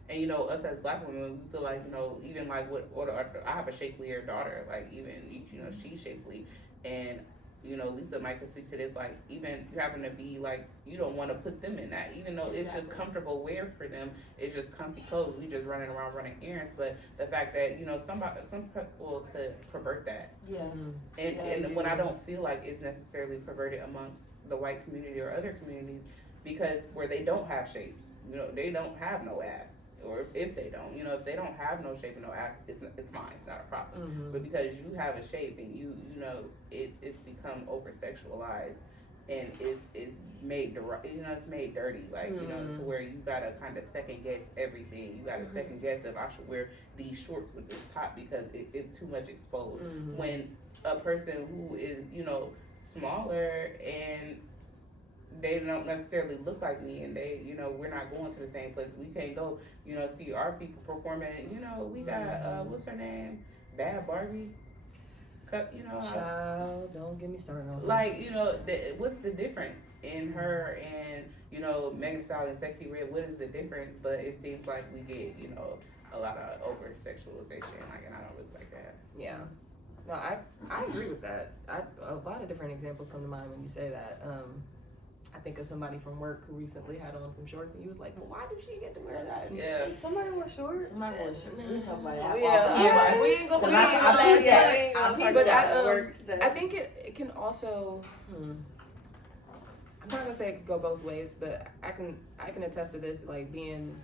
And you know, us as black women, we feel like, you know, even like I have a shapelier daughter, like even, you know, she's shapely, and you know, Lisa might can speak to this, like even having to be like, you don't want to put them in that, even though it's just comfortable wear for them, it's just comfy clothes, we just running around running errands, but the fact that, you know, some people could pervert that. Yeah. And when I don't feel like it's necessarily perverted amongst the white community or other communities, because where they don't have shapes, you know, they don't have no ass, or if they don't, you know, if they don't have no shape and no ass, it's fine, it's not a problem. But because you have a shape and you know, it's become over sexualized, and it's made you know, it's made dirty, like, you know, to where you gotta kind of second guess everything. You gotta second guess if I should wear these shorts with this top because it's too much exposed. When a person who is, you know, smaller and they don't necessarily look like me, and they, you know, we're not going to the same place. We can't go, you know, see our people performing. You know, we got what's her name, Bad Barbie. You know, child, don't get me started on her. Like, you know, what's the difference in her and, you know, Megan Thee Stallion, Sexy Red? What is the difference? But it seems like we get, you know, a lot of over sexualization, like, and I don't really like that. Yeah. No, I agree with that. A lot of different examples come to mind when you say that. I think of somebody from work who recently had on some shorts, and you was like, well, why did she get to wear that? Yeah. Somebody wore shorts. Somebody wore shorts. We can talk about that. Yeah, we ain't gonna. I think it can also. I'm not gonna say it could go both ways, but I can attest to this. Like being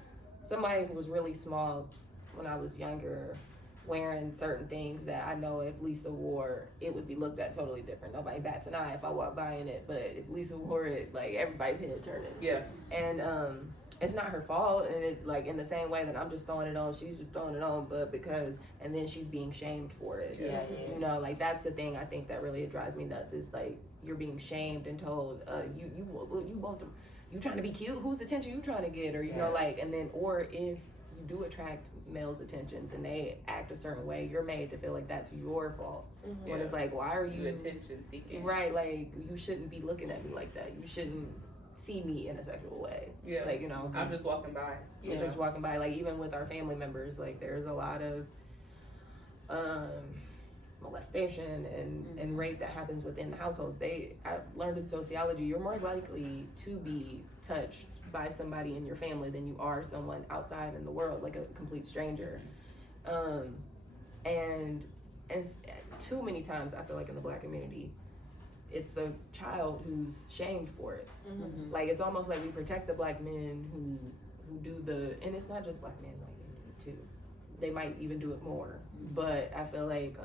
somebody who was really small when I was younger, wearing certain things that I know if Lisa wore, it would be looked at totally different. Nobody bats an eye if I walk by in it, but if Lisa wore it, like everybody's head turning. Yeah. And it's not her fault, and it's like in the same way that I'm just throwing it on, she's just throwing it on, but and then she's being shamed for it. Yeah. You know, like that's the thing I think that really drives me nuts is like you're being shamed and told you want them, you trying to be cute, whose attention you trying to get, or you know, like, and then or if you do attract males' attentions and they act a certain way, you're made to feel like that's your fault. When it's like, why are you attention seeking? Right, like you shouldn't be looking at me like that. You shouldn't see me in a sexual way. Yeah. Like, you know, I'm just walking by. You're just walking by. Like even with our family members, like there's a lot of molestation and rape that happens within the households. I learned in sociology, you're more likely to be touched by somebody in your family than you are someone outside in the world, like a complete stranger. And too many times I feel like in the Black community, it's the child who's shamed for it. Like it's almost like we protect the Black men who do and it's not just Black men, like they do it too. They might even do it more. But I feel like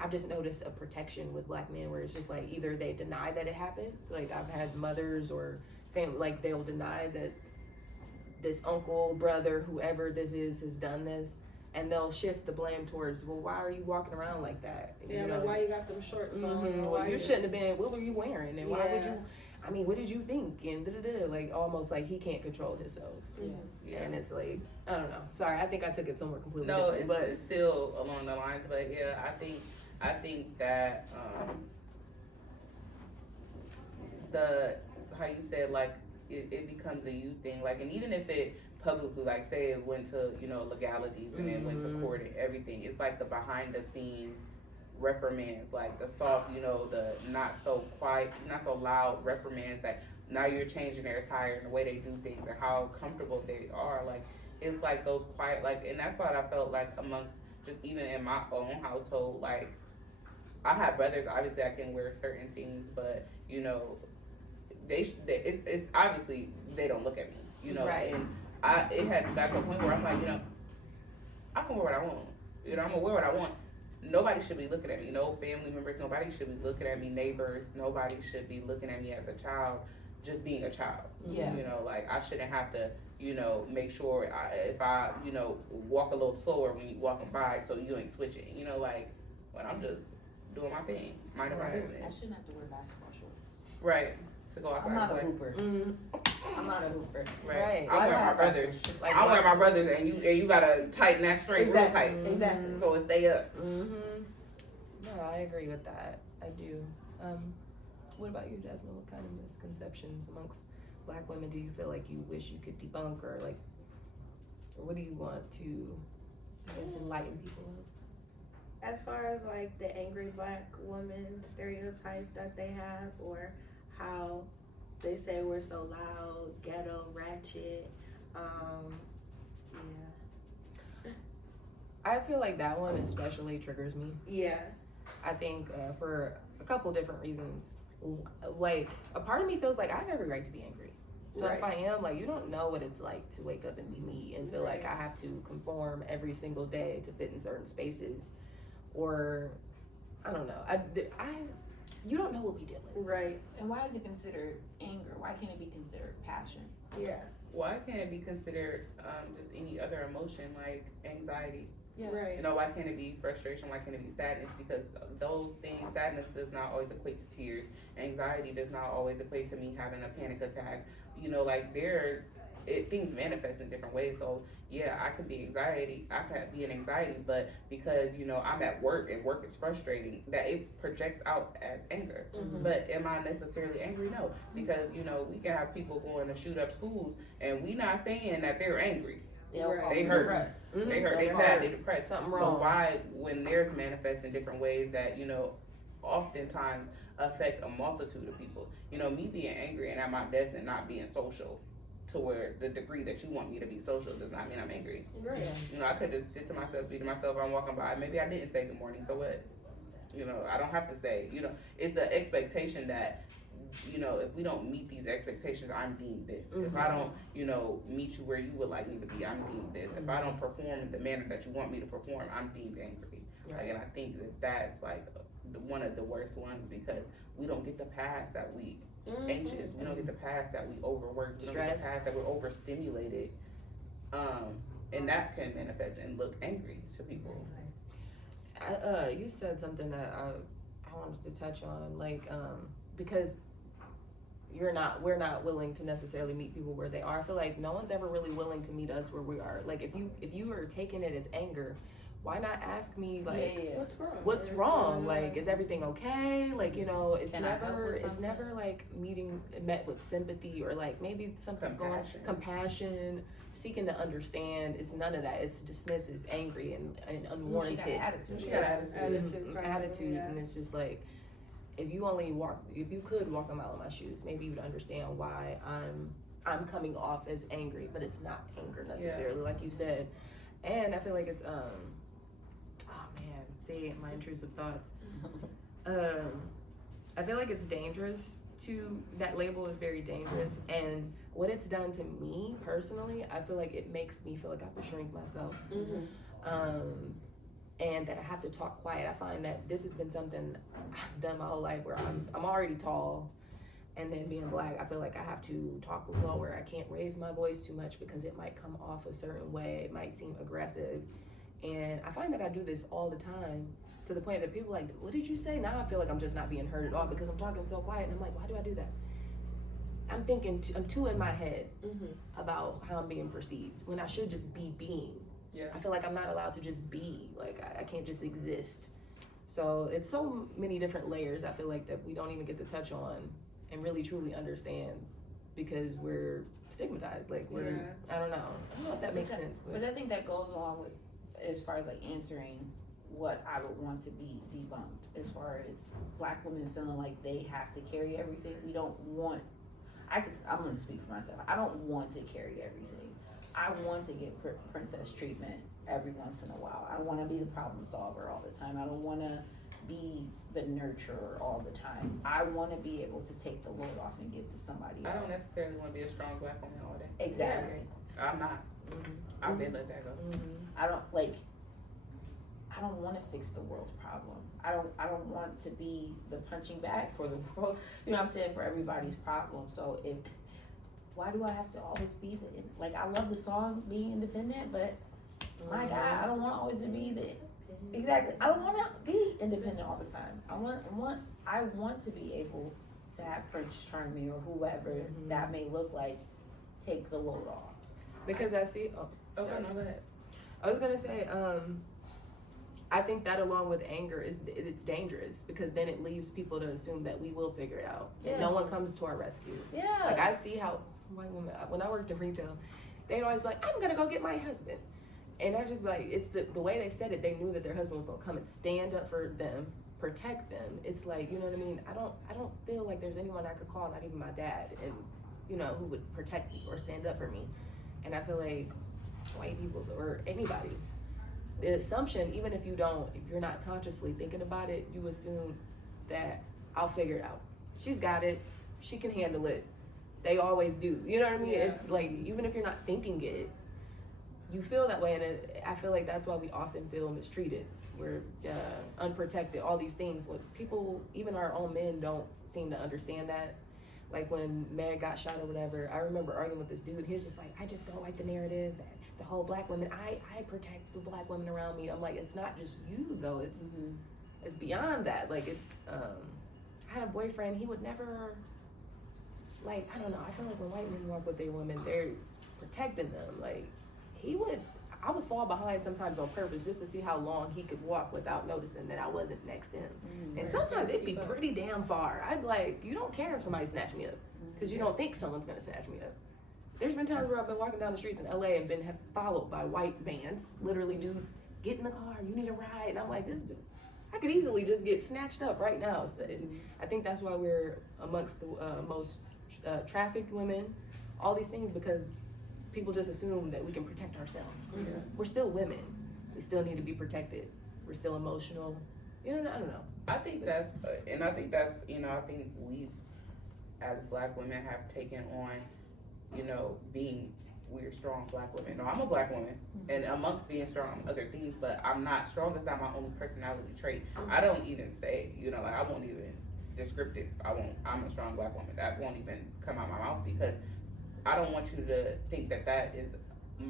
I've just noticed a protection with Black men where it's just like either they deny that it happened. Like I've had mothers or family, like they'll deny that this uncle, brother, whoever this is has done this, and they'll shift the blame towards, well, why are you walking around like that? Yeah, you know? like why you got them shorts on? Well, you shouldn't have been. What were you wearing? And why would you? I mean, what did you think? And like almost like he can't control himself. Yeah. And it's like, I don't know. Sorry, I think I took it somewhere completely No, different. But it's still along the lines. But yeah, I think that how you said, like it becomes a you thing, like, and even if it publicly, like say it went to, you know, legalities and it went to court and everything, it's like the behind the scenes reprimands, like the soft, you know, the not so quiet, not so loud reprimands that now you're changing their attire and the way they do things and how comfortable they are. Like it's like those quiet, like, and that's what I felt like amongst just even in my own household. Like I have brothers, obviously I can wear certain things, but you know, it's obviously they don't look at me, you know, and it had got to a point where I'm like, you know, I can wear what I want, you know, I'm gonna wear what I want. Nobody should be looking at me. No family members. Nobody should be looking at me. Neighbors. Nobody should be looking at me as a child, just being a child. Yeah. You know, like I shouldn't have to, you know, make sure if I, you know, walk a little slower when you walking by, so you ain't switching. You know, like when I'm just doing my thing, minding my business. I shouldn't have to wear basketball shorts. Right. To go outside. I'm not a hooper. I'm not a hooper. Right. I wear my brothers. Like, I wear my brothers, and you gotta tighten that string real tight. Exactly. So it stay up. No, I agree with that. I do. What about you, Jasmine? What kind of misconceptions amongst Black women do you feel like you wish you could debunk, or like what do you want to, I guess, enlighten people of? As far as like the angry black woman stereotype that they have, or how they say we're so loud, ghetto, ratchet, yeah. I feel like that one especially triggers me. Yeah. I think for a couple different reasons. Like, a part of me feels like I have every right to be angry. So Right. if I am, like, you don't know what it's like to wake up and be me and feel like Right. I have to conform every single day to fit in certain spaces. Or, I don't know. You don't know what we deal with. Right. And why is it considered anger? Why can't it be considered passion? Yeah. Why can't it be considered just any other emotion like anxiety? Yeah. Right. You know, why can't it be frustration? Why can't it be sadness? Because those things, sadness does not always equate to tears. Anxiety does not always equate to me having a panic attack. You know, like things manifest in different ways. So yeah, I could be in anxiety, but because, you know, I'm at work and work is frustrating, that it projects out as anger. Mhm. But am I necessarily angry? No, because, you know, we can have people going to shoot up schools and we not saying that they're angry. Right. They hurt. depressed. Mhm. They hurt, they They sad, hurt. they depressed. Something So wrong. why, when theirs manifest in different ways that, you know, oftentimes affect a multitude of people. You know, me being angry and at my desk and not being social to where the degree that you want me to be social does not mean I'm angry. Right. You know, I could just sit to myself, be to myself, I'm walking by, maybe I didn't say good morning, so what? You know, I don't have to say, you know, it's the expectation that, you know, if we don't meet these expectations, I'm deemed this. If I don't, you know, meet you where you would like me to be, I'm deemed this. If I don't perform in the manner that you want me to perform, I'm deemed angry. Like, and I think that that's like one of the worst ones because we don't get the pass that we anxious. We don't get the pass that we overworked. We don't get the Stressed. pass that we're overstimulated. And that can manifest and look angry to people. You said something that I wanted to touch on, like, because we're not willing to necessarily meet people where they are. I feel like no one's ever really willing to meet us where we are. Like, if you are taking it as anger, why not ask me, like, What's wrong? what's wrong? Like, is everything okay? Like, you know, it's Can I help with it's something? never like met with sympathy or like maybe something's compassion, seeking to understand. It's none of that. It's dismissed, it's angry and unwarranted. She got attitude. She got Attitude, and it's just like, if you could walk a mile in my shoes, maybe you'd understand why I'm coming off as angry, but it's not anger necessarily, like you said. And I feel like it's my intrusive thoughts. I feel like it's dangerous that label is very dangerous, and what it's done to me personally, I feel like it makes me feel like I have to shrink myself. And that I have to talk quiet. I find that this has been something I've done my whole life where I'm already tall, and then being black, I feel like I have to talk lower. I can't raise my voice too much because it might come off a certain way. It might seem aggressive. And I find that I do this all the time to the point that people are like, what did you say? Now I feel like I'm just not being heard at all because I'm talking so quiet. And I'm like, why do I do that? I'm thinking, I'm too in my head about how I'm being perceived when I should just be being. Yeah. I feel like I'm not allowed to just be. Like, I can't just exist. So it's so many different layers, I feel like, that we don't even get to touch on and really truly understand because we're stigmatized. Like, I don't know if that makes sense. But I think that goes along with, as far as like answering what I would want to be debunked, as far as black women feeling like they have to carry everything. We don't want, I'm going to speak for myself. I don't want to carry everything. I want to get princess treatment every once in a while. I want to be the problem solver all the time. I don't want to be the nurturer all the time. I want to be able to take the load off and give to somebody else. I don't necessarily want to be a strong black woman all day. Exactly. I'm not. I've been let that go. I don't want to fix the world's problem. I don't want to be the punching bag for the world. You know what I'm saying? For everybody's problem. So why do I have to always be I love the song Being Independent, but my God, I don't want always to be exactly. I don't want to be independent all the time. I want to be able to have Prince Charming or whoever that may look like take the load off. Because I see. Okay, no, go ahead. I was gonna say, I think that along with anger it's dangerous because then it leaves people to assume that we will figure it out. And no one comes to our rescue. Yeah. Like I see how white women, when I worked in retail, they'd always be like, I'm gonna go get my husband. And I just be like, it's the way they said it, they knew that their husband was gonna come and stand up for them, protect them. It's like, you know what I mean? I don't feel like there's anyone I could call, not even my dad, and you know, who would protect me or stand up for me. And I feel like white people or anybody, the assumption, even if you're not consciously thinking about it, you assume that I'll figure it out. She's got it. She can handle it. They always do. You know what I mean? Yeah. It's like, even if you're not thinking it, you feel that way. And I feel like that's why we often feel mistreated. We're unprotected, all these things. When people, even our own men, don't seem to understand that. Like when Meg got shot or whatever, I remember arguing with this dude. He was just like, I just don't like the narrative that the whole black women, I protect the black women around me. I'm like, it's not just you though. It's beyond that. Like it's, I had a boyfriend, he would never, like, I don't know. I feel like when white men walk with their women, they're protecting them. Like I would fall behind sometimes on purpose just to see how long he could walk without noticing that I wasn't next to him. And sometimes it'd be pretty damn far. I'd be like, you don't care if somebody snatched me up because you don't think someone's gonna snatch me up. There's been times where I've been walking down the streets in LA and been followed by white vans, literally dudes, get in the car, you need a ride. And I'm like, this dude, I could easily just get snatched up right now. So I think that's why we're amongst the most trafficked women, all these things, because people just assume that we can protect ourselves. We're still women. We still need to be protected. We're still emotional. You know, I don't know. I think that's, you know, I think we, as black women, have taken on, you know, we're strong black women. No, I'm a black woman, and amongst being strong, I'm other things, but I'm not strong. Is not my only personality trait. I don't even say, you know, like I won't even descriptive. I'm a strong black woman. That won't even come out my mouth because I don't want you to think that that is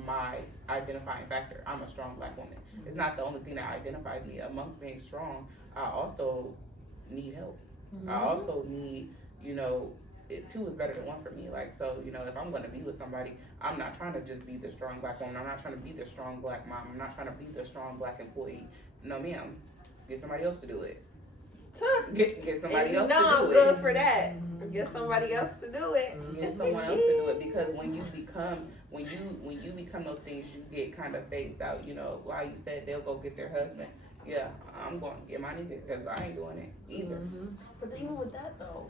my identifying factor. I'm a strong black woman. It's not the only thing that identifies me. Amongst being strong, I also need help. I also need, you know, two is better than one for me. Like, so, you know, if I'm going to be with somebody, I'm not trying to just be the strong black woman. I'm not trying to be the strong black mom. I'm not trying to be the strong black employee. No, ma'am. Get somebody else to do it. Get somebody else to do it. I'm good for that. Get somebody else to do it. Get someone else to do it, because when you become those things, you get kind of phased out. You know, like you said, they'll go get their husband. Yeah, I'm going to get my nigga because I ain't doing it either. But even with that though,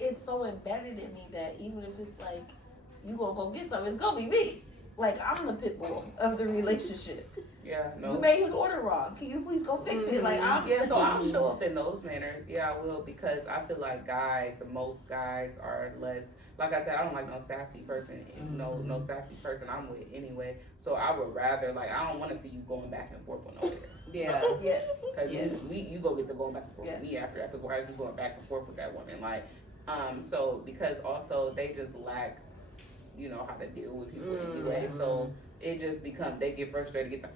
it's so embedded in me that even if it's like you gonna go get something, it's gonna be me. Like I'm the pit bull of the relationship. Yeah, no. You made his order wrong. Can you please go fix it? Like so I'll show up in those manners. Yeah, I will, because I feel like most guys are less. Like I said, I don't like no sassy person. No sassy person I'm with anyway. So I would rather, like, I don't want to see you going back and forth with no nigga. Yeah. Because you go get the going back and forth with me after that. Because why are you going back and forth with that woman? Like, so because also they just lack, you know, how to deal with people anyway. So it just becomes, they get frustrated, get the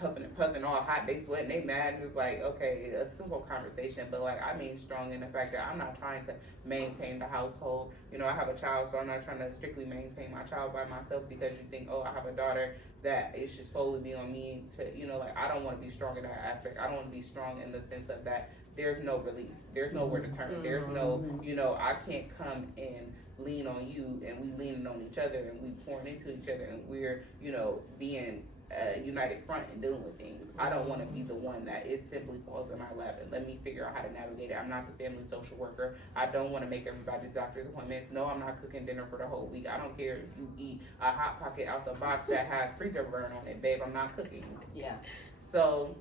huffing and puffing, all hot, they sweating, they mad. It's like, okay, a simple conversation, but like, I mean strong in the fact that I'm not trying to maintain the household. You know, I have a child, so I'm not trying to strictly maintain my child by myself because you think, oh, I have a daughter, that it should solely be on me to, you know, like, I don't want to be strong in that aspect. I don't want to be strong in the sense of that there's no relief, there's nowhere to turn, there's no, you know, I can't come and lean on you and we leaning on each other and we pouring into each other and we're, you know, being a united front and dealing with things. I don't want to be the one that it simply falls in my lap and let me figure out how to navigate it. I'm not the family social worker. I don't want to make everybody's doctor's appointments. No, I'm not cooking dinner for the whole week. I don't care if you eat a Hot Pocket out the box that has freezer burn on it, babe. I'm not cooking. Yeah. So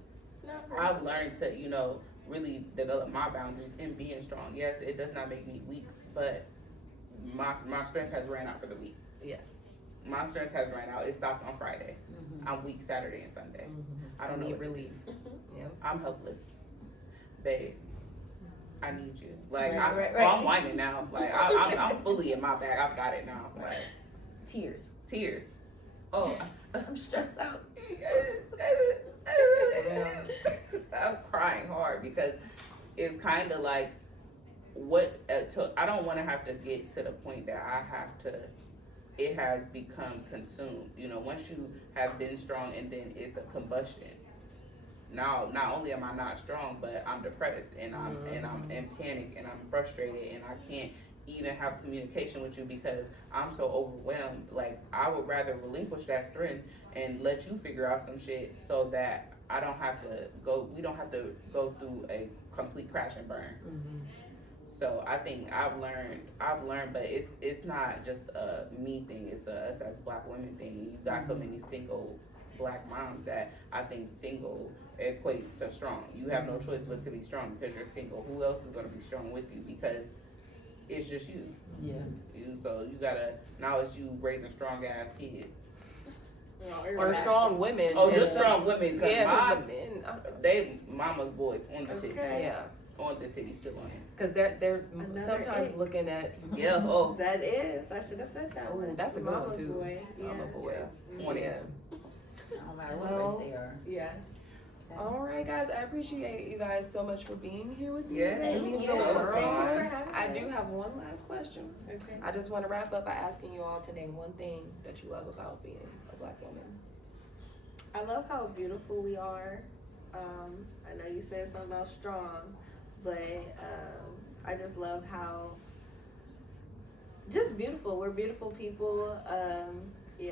I've learned to, you know, really develop my boundaries in being strong. Yes, it does not make me weak, but my strength has ran out for the week. Yes. My strength has ran out. It stopped on Friday. I'm weak Saturday and Sunday. I don't need relief. Yeah. I'm helpless, babe. I need you. Like Right. I'm whining now. Like I'm fully in my bag. I've got it now. Like tears. Oh, I'm stressed out. I'm crying hard because it's kind of like I don't want to have to get to the point that I have to. It has become consumed. You know, once you have been strong and then it's a combustion. Now, not only am I not strong, but I'm depressed and I'm in panic and I'm frustrated and I can't even have communication with you because I'm so overwhelmed. Like, I would rather relinquish that strength and let you figure out some shit so that I don't have to go, we don't have to go through a complete crash and burn. Mm-hmm. So I think I've learned, but it's not just a me thing, it's a us as black women thing. You got so many single black moms that I think single equates to strong. You have no choice but to be strong because you're single. Who else is going to be strong with you? Because it's just you. Yeah. So you gotta, now it's you raising strong ass kids. Or strong women. Oh, just strong women. Cause yeah, the men. They mama's boys on the titty. Yeah. On the titty, still on it. Because they're Another sometimes egg. looking at. Yeah. Oh. That is. I should have said that Ooh, one. that's a good one Mama's too. Boy. Yeah. Mama boys. On Yeah. it. No matter what Well, race they are. Yeah. All right, guys. I appreciate you guys so much for being here with me. Yeah, today. It means thank the you. world. Thank you for having I us. do have one last question. Okay. I just want to wrap up by asking you all to name one thing that you love about being a black woman. I love how beautiful we are. I know you said something about strong, but I just love how just beautiful. We're beautiful people. Yeah.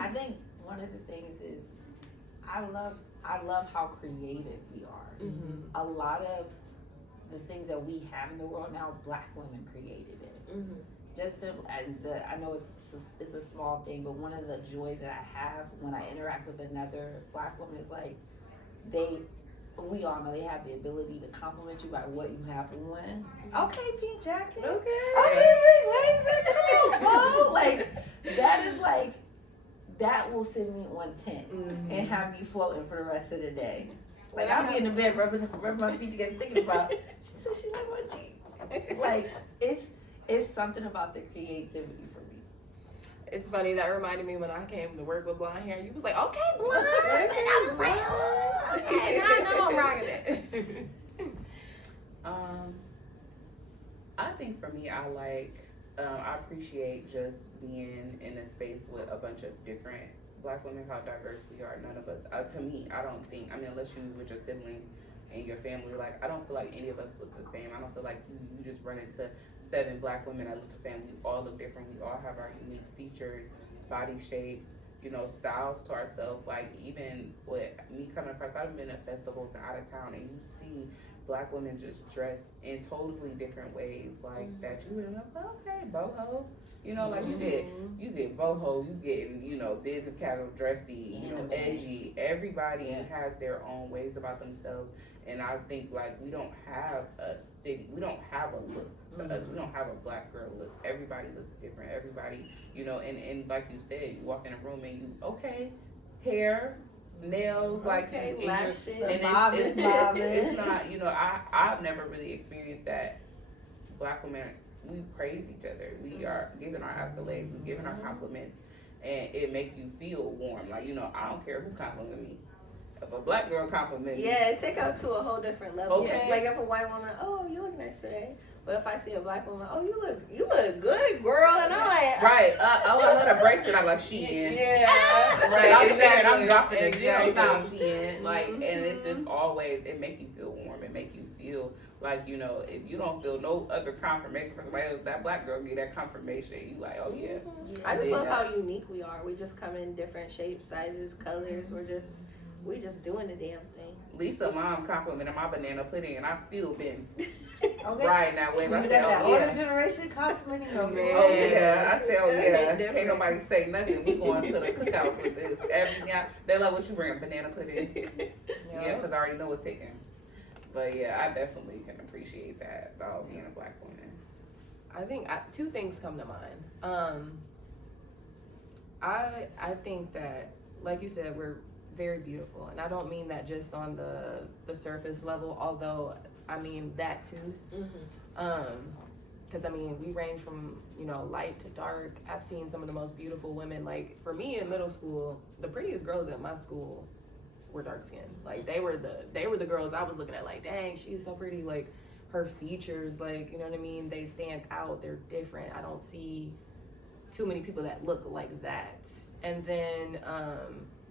I think one of the things is I love how creative we are. Mm-hmm. A lot of the things that we have in the world now, black women created it. Mm-hmm. Just simple, I know it's a small thing, but one of the joys that I have when I interact with another black woman is like we all know they have the ability to compliment you by what you have on. Okay, pink jacket. Okay, big laser. Come on, like that is like that will send me on 10 and have me floating for the rest of the day. Like I'll be in the bed rubbing my feet together thinking about. She said she liked my jeans. Like it's something about the creativity for me. It's funny, that reminded me when I came to work with blonde hair. You was like, okay, blonde. And I was like, oh, okay, now I know I'm rocking it. I think for me, I appreciate just being in a space with a bunch of different black women, how diverse we are. None of us, to me, I don't think, unless you with your sibling and your family, like, I don't feel like any of us look the same. I don't feel like you just run into 7 black women that look the same. We all look different. We all have our unique features, body shapes, styles to ourselves. Like, even with me coming across, I've been at festivals and out of town, and you see black women just dressed in totally different ways, like that you would like, okay, boho. Like you get boho, you get, business casual, dressy, edgy. Everybody has their own ways about themselves. And I think like we don't have a look to us. We don't have a black girl look. Everybody looks different. Everybody, and like you said, you walk in a room and you hair, nails, Okay, lashes. It's not, I've never really experienced that. Black women, we praise each other. We are giving our accolades, we're giving our compliments, and it make you feel warm. Like, I don't care who compliment me. If a black girl compliment me. Yeah, take up to a whole different level. Okay. Like if a white woman, oh, you look nice today. But if I see a black woman, oh, you look good, girl, and I'm like, right. I love the bracelet. I'm like, she in. Yeah. Right. Exactly. I'm dropping the Exactly. now. She in. Like, and it's just always, it make you feel warm. It make you feel like, if you don't feel no other confirmation from somebody else, that black girl get that confirmation. You like, oh yeah. I just love how unique we are. We just come in different shapes, sizes, colors. We just doing the damn thing. Lisa mom complimented my banana pudding, and I've still been Okay. riding that way. I You said, got that oh older yeah. generation complimenting your Man. Oh yeah, I said, oh yeah. Different. Can't nobody say nothing. We going to the cookouts with this. They like, what you bring? Banana pudding. Yeah, because I already know what's hitting. But yeah, I definitely can appreciate that about being a black woman. I think 2 things come to mind. I think that, like you said, we're very beautiful, and I don't mean that just on the surface level, although I mean that too. Because we range from light to dark. I've seen some of the most beautiful women. Like for me in middle school, the prettiest girls at my school were dark skinned. Like they were the girls I was looking at. Like, dang, she is so pretty. Like her features, like, they stand out. They're different. I don't see too many people that look like that. And then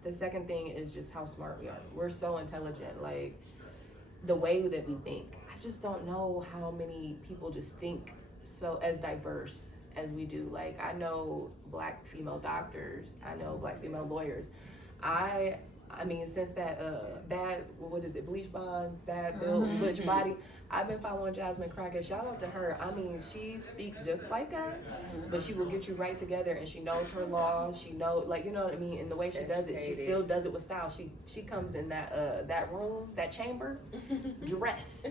the second thing is just how smart we are. We're so intelligent. Like the way that we think. I just don't know how many people just think so as diverse as we do. Like, I know black female doctors, I know black female lawyers. I mean, since that bad, what is it, bleach blonde, bad built, butch body, I've been following Jasmine Crockett. Shout out to her. I mean, she speaks just like us, but she will get you right together, and she knows her laws. She knows, like, you know what I mean. And the way she does it, she still does it with style. She comes in that room, that chamber, dressed.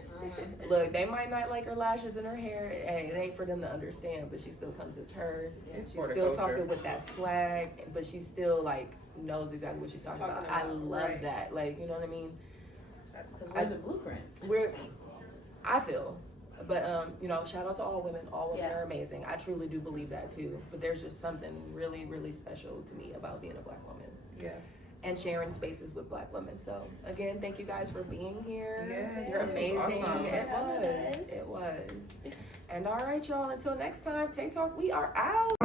Look, they might not like her lashes and her hair. Hey, it ain't for them to understand, but she still comes as her. She's still talking with that swag, but she still like knows exactly what she's talking about. I love that. Like, you know what I mean? Because we're the blueprint. I feel. But, you know, shout out to all women. All women are amazing. I truly do believe that too. But there's just something really, really special to me about being a black woman. Yeah. And sharing spaces with black women. So, again, thank you guys for being here. Yes, you're amazing. awesome. It was. And all right, y'all, until next time, TaeTalk, we are out.